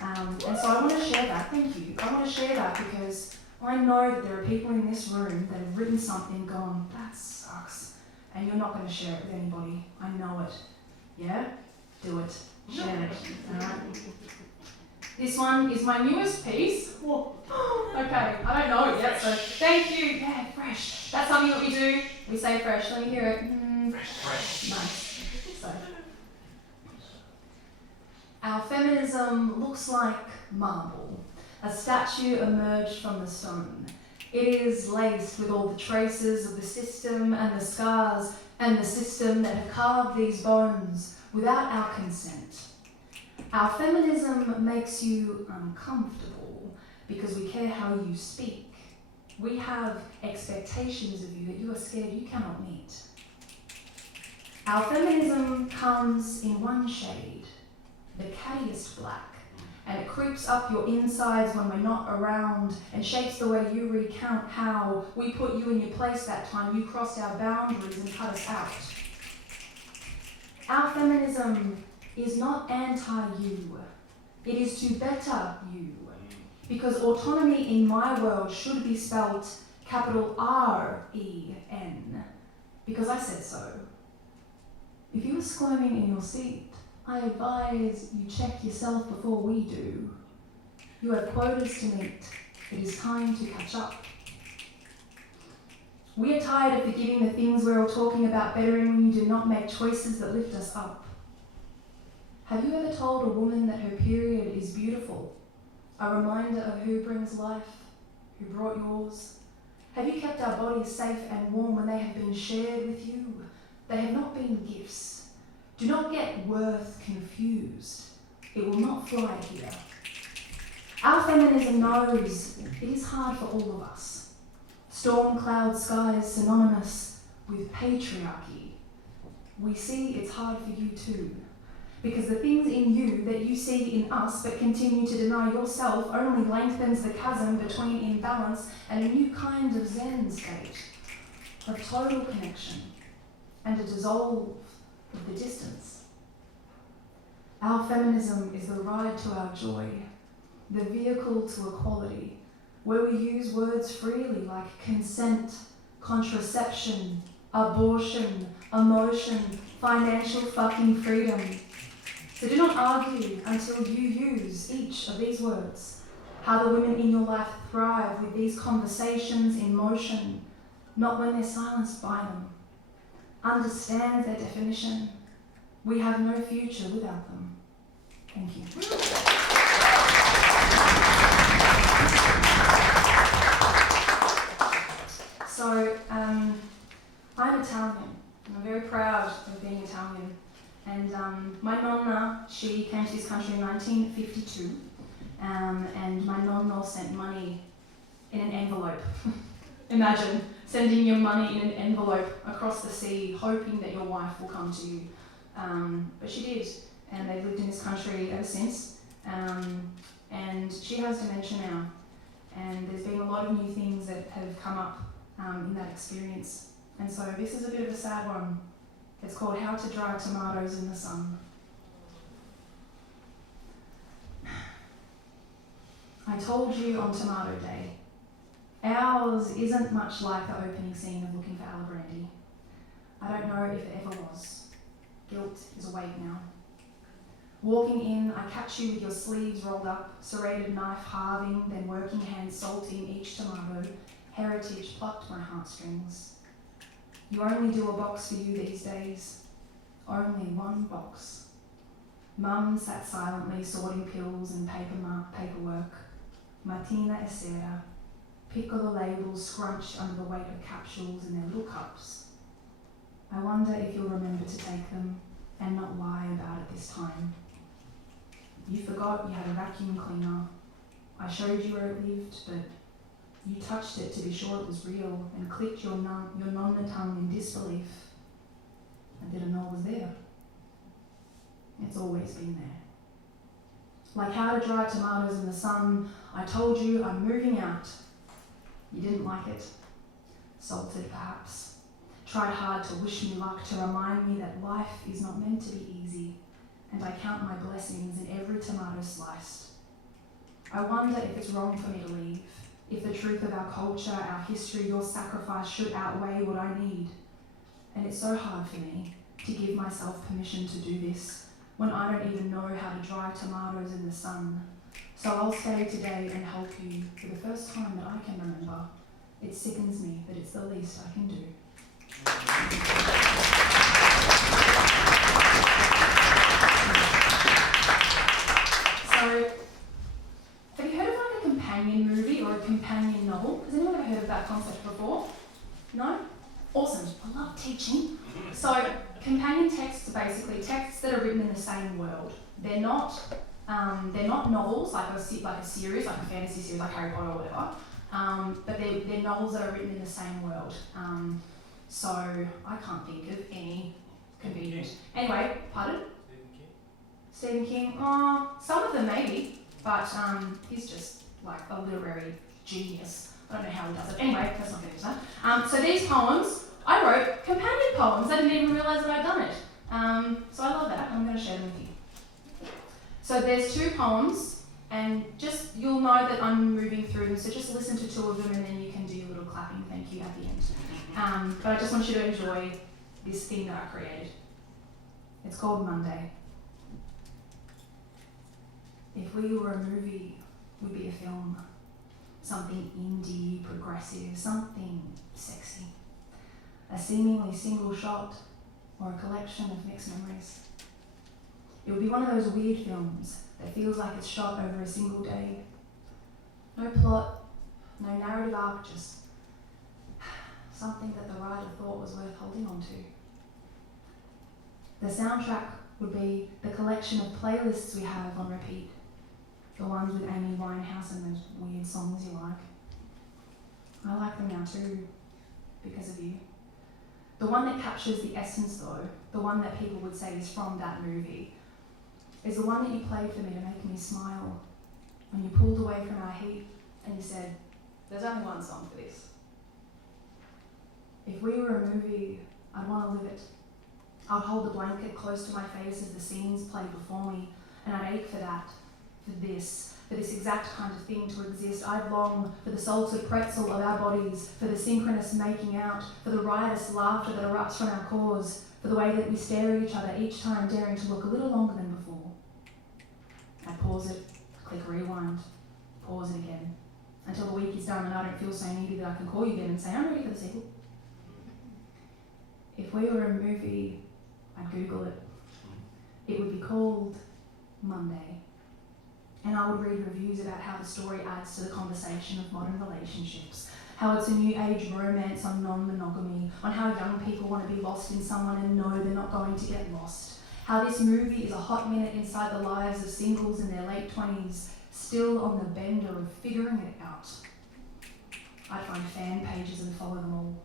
And so I want to share that, thank you. I want to share that because I know that there are people in this room that have written something gone, that sucks, and you're not going to share it with anybody. I know it. Yeah? Do it. Share it. Alright? This one is my newest piece. Whoa. Okay, I don't know it yet, so thank you. Yeah, fresh. That's something that we do. We say fresh. Let me hear it. Fresh. Nice. So, our feminism looks like marble. A statue emerged from the stone. It is laced with all the traces of the system and the scars and the system that have carved these bones without our consent. Our feminism makes you uncomfortable because we care how you speak. We have expectations of you that you are scared you cannot meet. Our feminism comes in one shade, the cattiest black, and it creeps up your insides when we're not around and shapes the way you recount how we put you in your place that time you crossed our boundaries and cut us out. Our feminism is not anti-you. It is to better you. Because autonomy in my world should be spelt capital R-E-N. Because I said so. If you are squirming in your seat, I advise you check yourself before we do. You have quotas to meet. It is time to catch up. We are tired of forgiving the things we're all talking about bettering when you do not make choices that lift us up. Have you ever told a woman that her period is beautiful? A reminder of who brings life, who brought yours? Have you kept our bodies safe and warm when they have been shared with you? They have not been gifts. Do not get worth confused. It will not fly here. Our feminism knows it is hard for all of us. Storm cloud skies synonymous with patriarchy. We see it's hard for you too. Because the things in you that you see in us but continue to deny yourself only lengthens the chasm between imbalance and a new kind of Zen state of total connection and a dissolve of the distance. Our feminism is the ride to our joy, the vehicle to equality, where we use words freely like consent, contraception, abortion, emotion, financial fucking freedom. So do not argue until you use each of these words. How the women in your life thrive with these conversations in motion, not when they're silenced by them. Understand their definition. We have no future without them. Thank you. So, I'm Italian, and I'm very proud of being Italian. And my nonna, she came to this country in 1952, and my nonno sent money in an envelope. Imagine sending your money in an envelope across the sea, hoping that your wife will come to you. But she did, and they've lived in this country ever since. And she has dementia now, and there's been a lot of new things that have come up in that experience. And so this is a bit of a sad one. It's called How to Dry Tomatoes in the Sun. I told you on Tomato Day, ours isn't much like the opening scene of Looking for Alibrandi. I don't know if it ever was. Guilt is awake now. Walking in, I catch you with your sleeves rolled up, serrated knife halving, then working hand salting each tomato. Heritage plucked my heartstrings. You only do a box for you these days. Only one box. Mum sat silently sorting pills and paperwork. Mattina e sera. Piccolo labels scrunched under the weight of capsules in their little cups. I wonder if you'll remember to take them and not lie about it this time. You forgot you had a vacuum cleaner. I showed you where it lived, but you touched it to be sure it was real and clicked your nonna tongue in disbelief. I didn't know it was there. It's always been there. Like How to Dry Tomatoes in the Sun, I told you I'm moving out. You didn't like it. Salted perhaps. Tried hard to wish me luck, to remind me that life is not meant to be easy, and I count my blessings in every tomato sliced. I wonder if it's wrong for me to leave. If the truth of our culture, our history, your sacrifice should outweigh what I need. And it's so hard for me to give myself permission to do this when I don't even know how to dry tomatoes in the sun. So I'll stay today and help you for the first time that I can remember. It sickens me, but it's the least I can do. So, have you heard of like a companion movie or a companion novel? Has anyone ever heard of that concept before? No? Awesome. I love teaching. So, companion texts are basically texts that are written in the same world. They're not novels like a series, like a fantasy series like Harry Potter or whatever. But they're novels that are written in the same world. So I can't think of any convenient. Anyway, pardon? Stephen King. Some of them maybe, but he's just like a literary genius. I don't know how he does it. Anyway, let's not get into that. So these poems, I wrote companion poems. I didn't even realise that I'd done it. So I love that. I'm going to share them with you. So there's 2 poems, and just you'll know that I'm moving through them. So just listen to 2 of them, and then you can do your little clapping thank you at the end. But I just want you to enjoy this thing that I created. It's called Monday. If we were a movie, we'd be a film. Something indie, progressive, something sexy. A seemingly single shot, or a collection of mixed memories. It would be one of those weird films that feels like it's shot over a single day. No plot, no narrative arc, just something that the writer thought was worth holding on to. The soundtrack would be the collection of playlists we have on repeat. The ones with Amy Winehouse and those weird songs you like. I like them now too, because of you. The one that captures the essence though, the one that people would say is from that movie, is the one that you played for me to make me smile. When you pulled away from our heat and you said, there's only one song for this. If we were a movie, I'd want to live it. I'd hold the blanket close to my face as the scenes played before me, and I'd ache for that, for this exact kind of thing to exist. I'd long for the salted pretzel of our bodies, for the synchronous making out, for the riotous laughter that erupts from our cores, for the way that we stare at each other each time daring to look a little longer than before. I'd pause it, click rewind, pause it again, until the week is done and I don't feel so needy that I can call you again and say, I'm ready for the sequel. If we were a movie, I'd Google it. It would be called Monday. And I would read reviews about how the story adds to the conversation of modern relationships, how it's a new age romance on non-monogamy, on how young people want to be lost in someone and know they're not going to get lost, how this movie is a hot minute inside the lives of singles in their late 20s, still on the bender of figuring it out. I'd find fan pages and follow them all.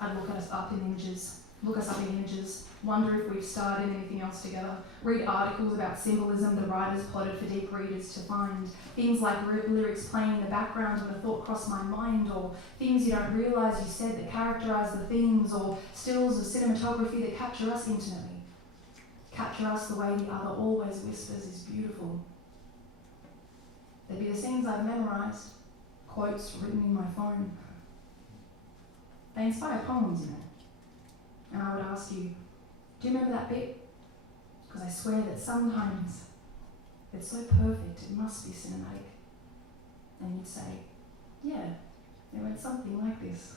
I'd look us up in images, wonder if we've started anything else together, read articles about symbolism the writers plotted for deep readers to find, things like lyrics playing in the background when a thought crossed my mind, or things you don't realise you said that characterise the themes, or stills of cinematography that capture us intimately, capture us the way the other always whispers is beautiful. There'd be the scenes I've memorised, quotes written in my phone. They inspire poems, you know. And I would ask you, do you remember that bit? Because I swear that sometimes it's so perfect it must be cinematic. And you'd say, yeah, it went something like this.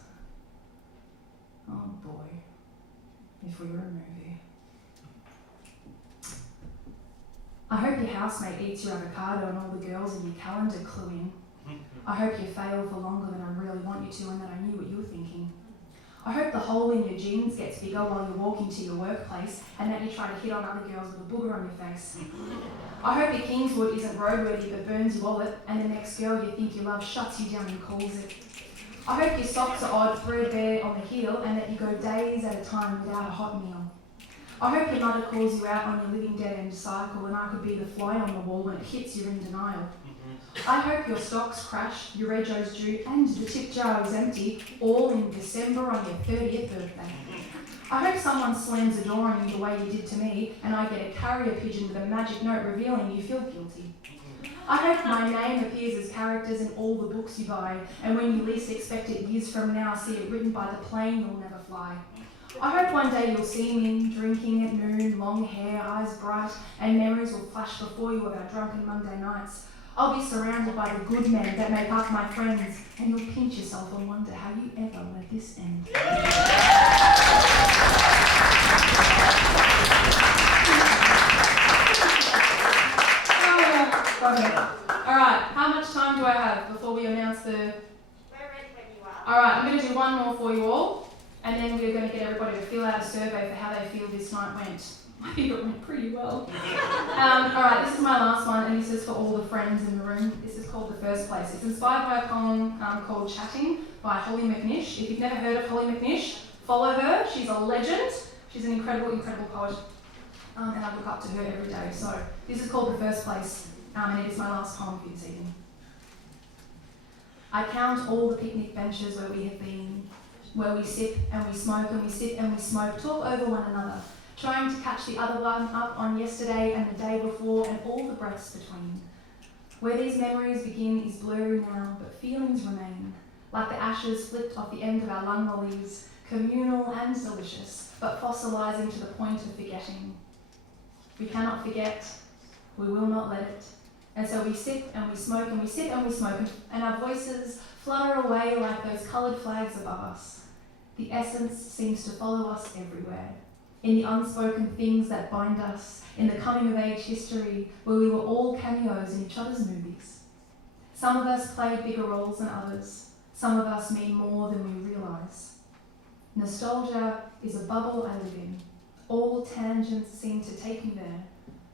Oh boy, if we were a movie. I hope your housemate eats your avocado and all the girls in your calendar clue in. I hope you fail for longer than I really want you to and that I knew what you were thinking. I hope the hole in your jeans gets bigger while you're walking to your workplace and that you try to hit on other girls with a booger on your face. I hope your Kingswood isn't roadworthy but burns your wallet and the next girl you think you love shuts you down and calls it. I hope your socks are odd, threadbare on the heel and that you go days at a time without a hot meal. I hope your mother calls you out on your living dead-end cycle and I could be the fly on the wall when it hits you in denial. I hope your stocks crash, your rego's due, and the tip jar is empty, all in December on your 30th birthday. I hope someone slams a door on you the way you did to me, and I get a carrier pigeon with a magic note revealing you feel guilty. I hope my name appears as characters in all the books you buy, and when you least expect it years from now, see it written by the plane you'll never fly. I hope one day you'll see me, drinking at noon, long hair, eyes bright, and memories will flash before you of our drunken Monday nights. I'll be surrounded by the good men that make up my friends, and you'll pinch yourself and wonder how you ever let this end. Okay. Alright, how much time do I have before we announce the... We're ready when you are. Alright, I'm going to do one more for you all, and then we're going to get everybody to fill out a survey for how they feel this night went. I think it went pretty well. Alright, this is my last one, and this is for all the friends in the room. This is called The First Place. It's inspired by a poem called Chatting by Holly McNish. If you've never heard of Holly McNish, follow her. She's a legend. She's an incredible, incredible poet. And I look up to her every day. So this is called The First Place, and it is my last poem for this evening. I count all the picnic benches where we have been, where we sip and we smoke and we sip and we smoke, talk over one another, trying to catch the other one up on yesterday and the day before and all the breaths between. Where these memories begin is blurry now, but feelings remain, like the ashes flipped off the end of our lung lollies, communal and delicious, but fossilising to the point of forgetting. We cannot forget, we will not let it. And so we sip and we smoke and we sip and we smoke, and our voices flutter away like those coloured flags above us. The essence seems to follow us everywhere, in the unspoken things that bind us, in the coming-of-age history where we were all cameos in each other's movies. Some of us played bigger roles than others. Some of us mean more than we realise. Nostalgia is a bubble I live in. All tangents seem to take me there.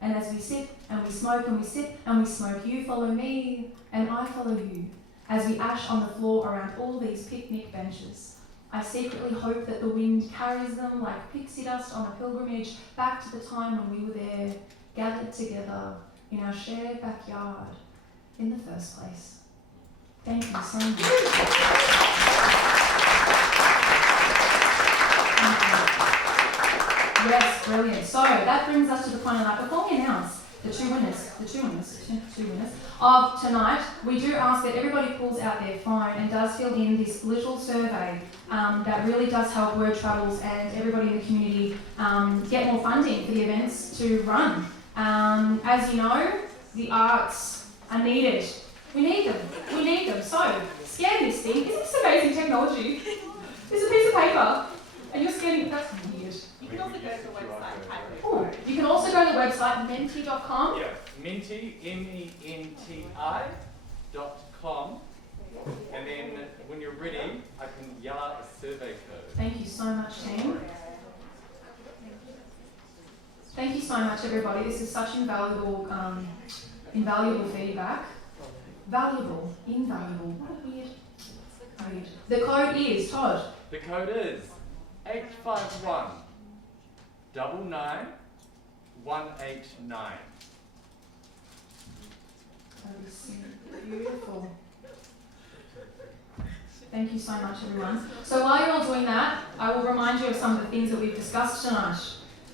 And as we sip and we smoke and we sip and we smoke, you follow me and I follow you, as we ash on the floor around all these picnic benches. I secretly hope that the wind carries them like pixie dust on a pilgrimage back to the time when we were there, gathered together in our shared backyard in the first place. Thank you so much. Yes, brilliant. So that brings us to the point of that. Before we announce the two winners of tonight, we do ask that everybody pulls out their phone and does fill in this little survey that really does help Word Travels and everybody in the community get more funding for the events to run. As you know, the arts are needed. We need them. So, scan this thing. Isn't this amazing technology? It's a piece of paper, and you're scanning it. That's weird. You can also go to the website. Oh, you can also go to the website menti.com. Yeah, Menti, MENTI.com. And then when you're ready, I can yell out the survey code. Thank you so much, team. Thank you so much, everybody. This is such invaluable feedback. Valuable, invaluable. What a weird. The code is, Todd. The code is 851 99 189. Beautiful. Thank you so much, everyone. So while you're all doing that, I will remind you of some of the things that we've discussed tonight.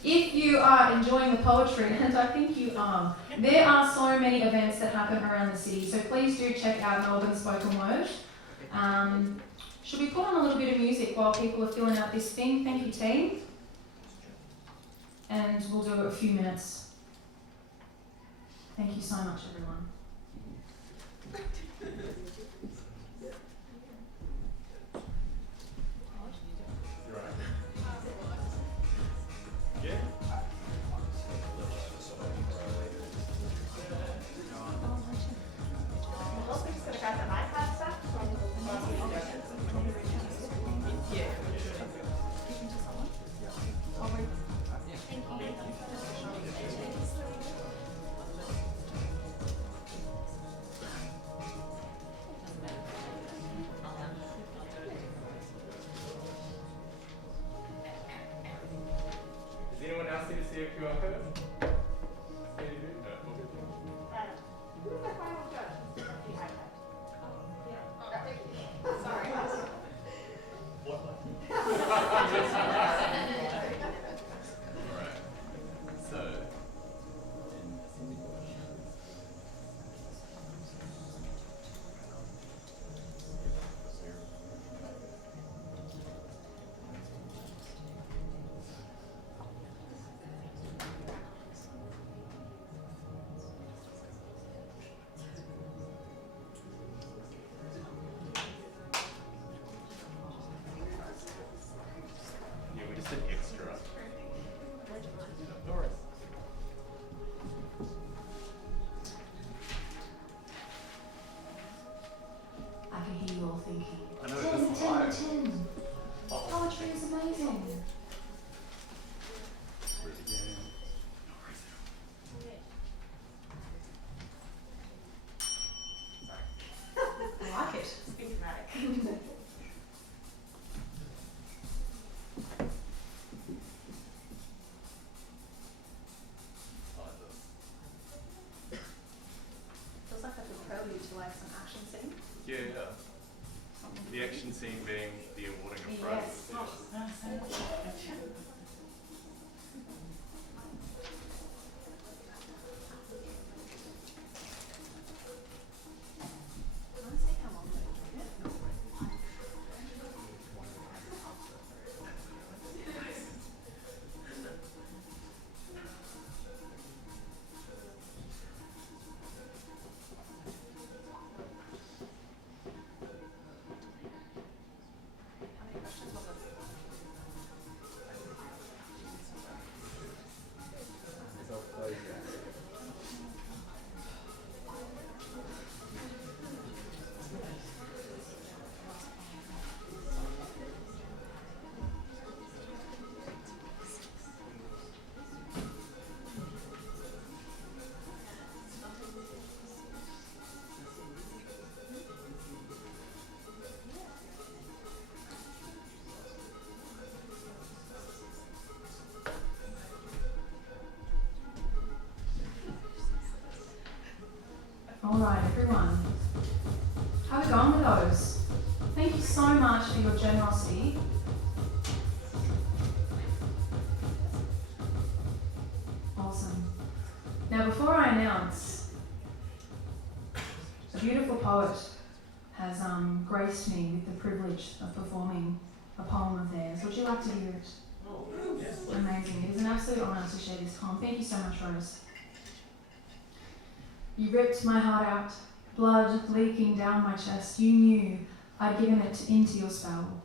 If you are enjoying the poetry, and I think you are, there are so many events that happen around the city, so please do check out Melbourne Spoken Word. Should we put on a little bit of music while people are filling out this thing? Thank you, team. And we'll do a few minutes. Thank you so much, everyone. thinking. I know 10, it's 10, just 10. Poetry is amazing. I like it. Speak dramatic. Feels like that's a prelude to like some action scene. Yeah. The action scene being the awarding of Yes. prizes. Can I see how long they're doing it? How many questions was it? All right, everyone. How are we going with those? Thank you so much for your generosity. Awesome. Now, before I announce, a beautiful poet has graced me with the privilege of performing a poem of theirs. Would you like to hear it? Amazing. It is an absolute honour to share this poem. Thank you so much, Rose. You ripped my heart out, blood leaking down my chest. You knew I'd given it into your spell,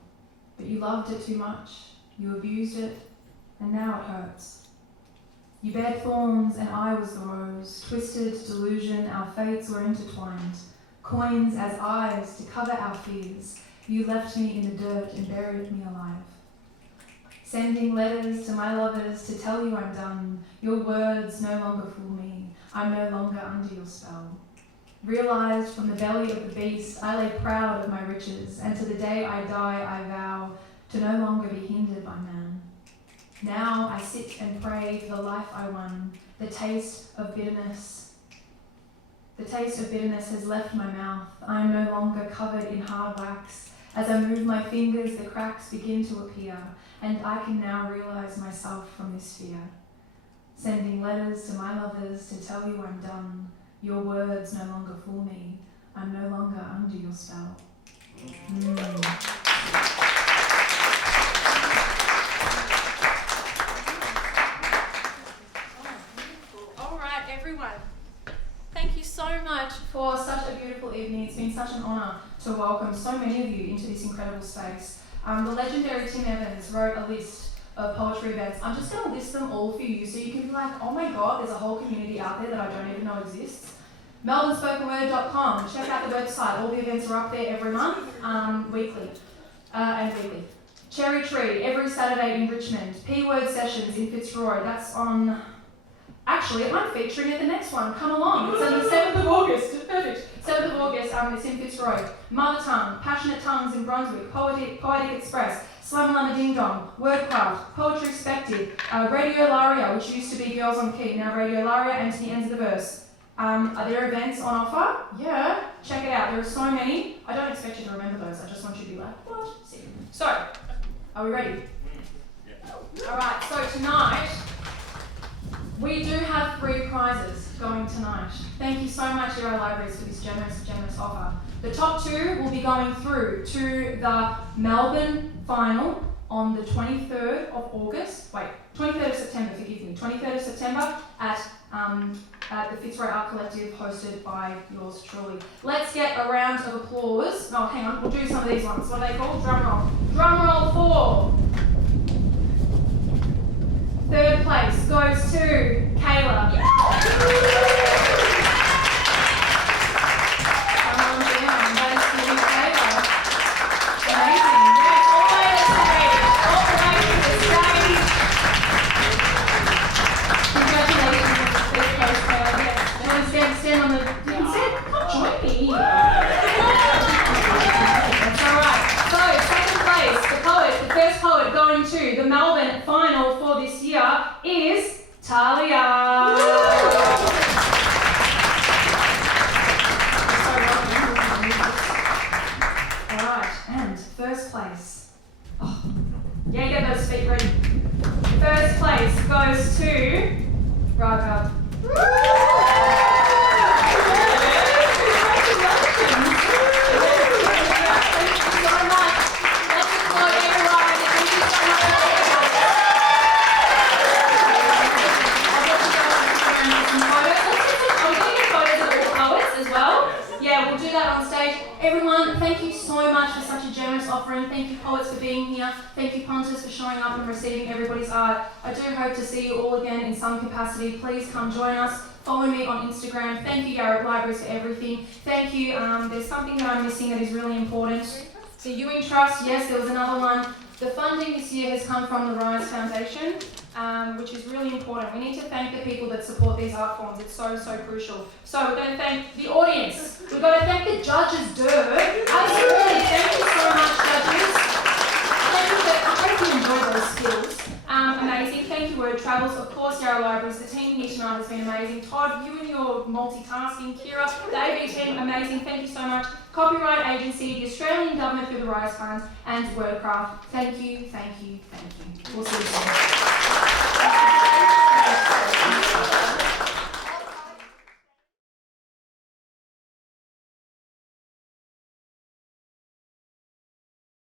but you loved it too much. You abused it, and now it hurts. You bared thorns, and I was the rose. Twisted delusion, our fates were intertwined. Coins as eyes to cover our fears. You left me in the dirt and buried me alive. Sending letters to my lovers to tell you I'm done. Your words no longer fool me. I'm no longer under your spell. Realized from the belly of the beast, I lay proud of my riches, and to the day I die, I vow to no longer be hindered by man. Now I sit and pray for the life I won. The taste of bitterness has left my mouth. I am no longer covered in hard wax. As I move my fingers, the cracks begin to appear, and I can now realize myself from this fear. Sending letters to my lovers to tell you I'm done. Your words no longer fool me. I'm no longer under your spell. All right, everyone. Thank you so much for such a beautiful evening. It's been such an honour to welcome so many of you into this incredible space. The legendary Tim Evans wrote a list of poetry events. I'm just going to list them all for you so you can be like, oh my god, there's a whole community out there that I don't even know exists. MelbourneSpokenWord.com. Check out the website. All the events are up there every month, weekly and weekly. Cherry Tree, every Saturday in Richmond. P-Word Sessions in Fitzroy. That's on... Actually, I'm featuring at the next one. Come along. It's on the 7th of August. Perfect. 7th of August, it's in Fitzroy. Mother Tongue, Passionate Tongues in Brunswick. Poetic Express. Slum Ding Dong, Wordcraft, Poetry Expected, Radio Laria, which used to be Girls on Key, now Radio Laria, and to the ends of the verse. Are there events on offer? Yeah, check it out. There are so many. I don't expect you to remember those. I just want you to be like, what? See. So, are we ready? All right. So tonight we do have 3 prizes going tonight. Thank you so much, Euro Libraries, for this generous offer. The top 2 will be going through to the Melbourne final on the 23rd of August. Wait, 23rd of September, forgive me. 23rd of September at the Fitzroy Art Collective, hosted by yours truly. Let's get a round of applause. No, hang on, we'll do some of these ones. What are they called? Drum roll. Drum roll for. 3rd place goes to Kayla. Come on down, that is to you, Kayla. to the Melbourne final for this year is Talia. Alright, and first place. Oh, yeah, get those feet ready. First place goes to Raghab. Everyone, thank you so much for such a generous offering. Thank you, poets, for being here. Thank you, punters, for showing up and receiving everybody's art. I do hope to see you all again in some capacity. Please come join us. Follow me on Instagram. Thank you, Garrett Libraries, for everything. Thank you. There's something that I'm missing that is really important. The Ewing Trust, yes, there was another one. The funding this year has come from the Rise Foundation, which is really important. We need to thank the people that support these art forms. It's so, so crucial. So we're going to thank the audience. We've got to thank the judges, Absolutely. Thank you so much, judges. I hope you enjoyed those skills. Amazing. Thank you, Word Travels. Of course, Yarra Libraries. The team here tonight has been amazing. Todd, you and your multitasking. Kira, the AV team, amazing. Thank you so much. Copyright Agency, the Australian Government through the Rise Funds, and Wordcraft. Thank you, thank you, thank you. We'll see you soon.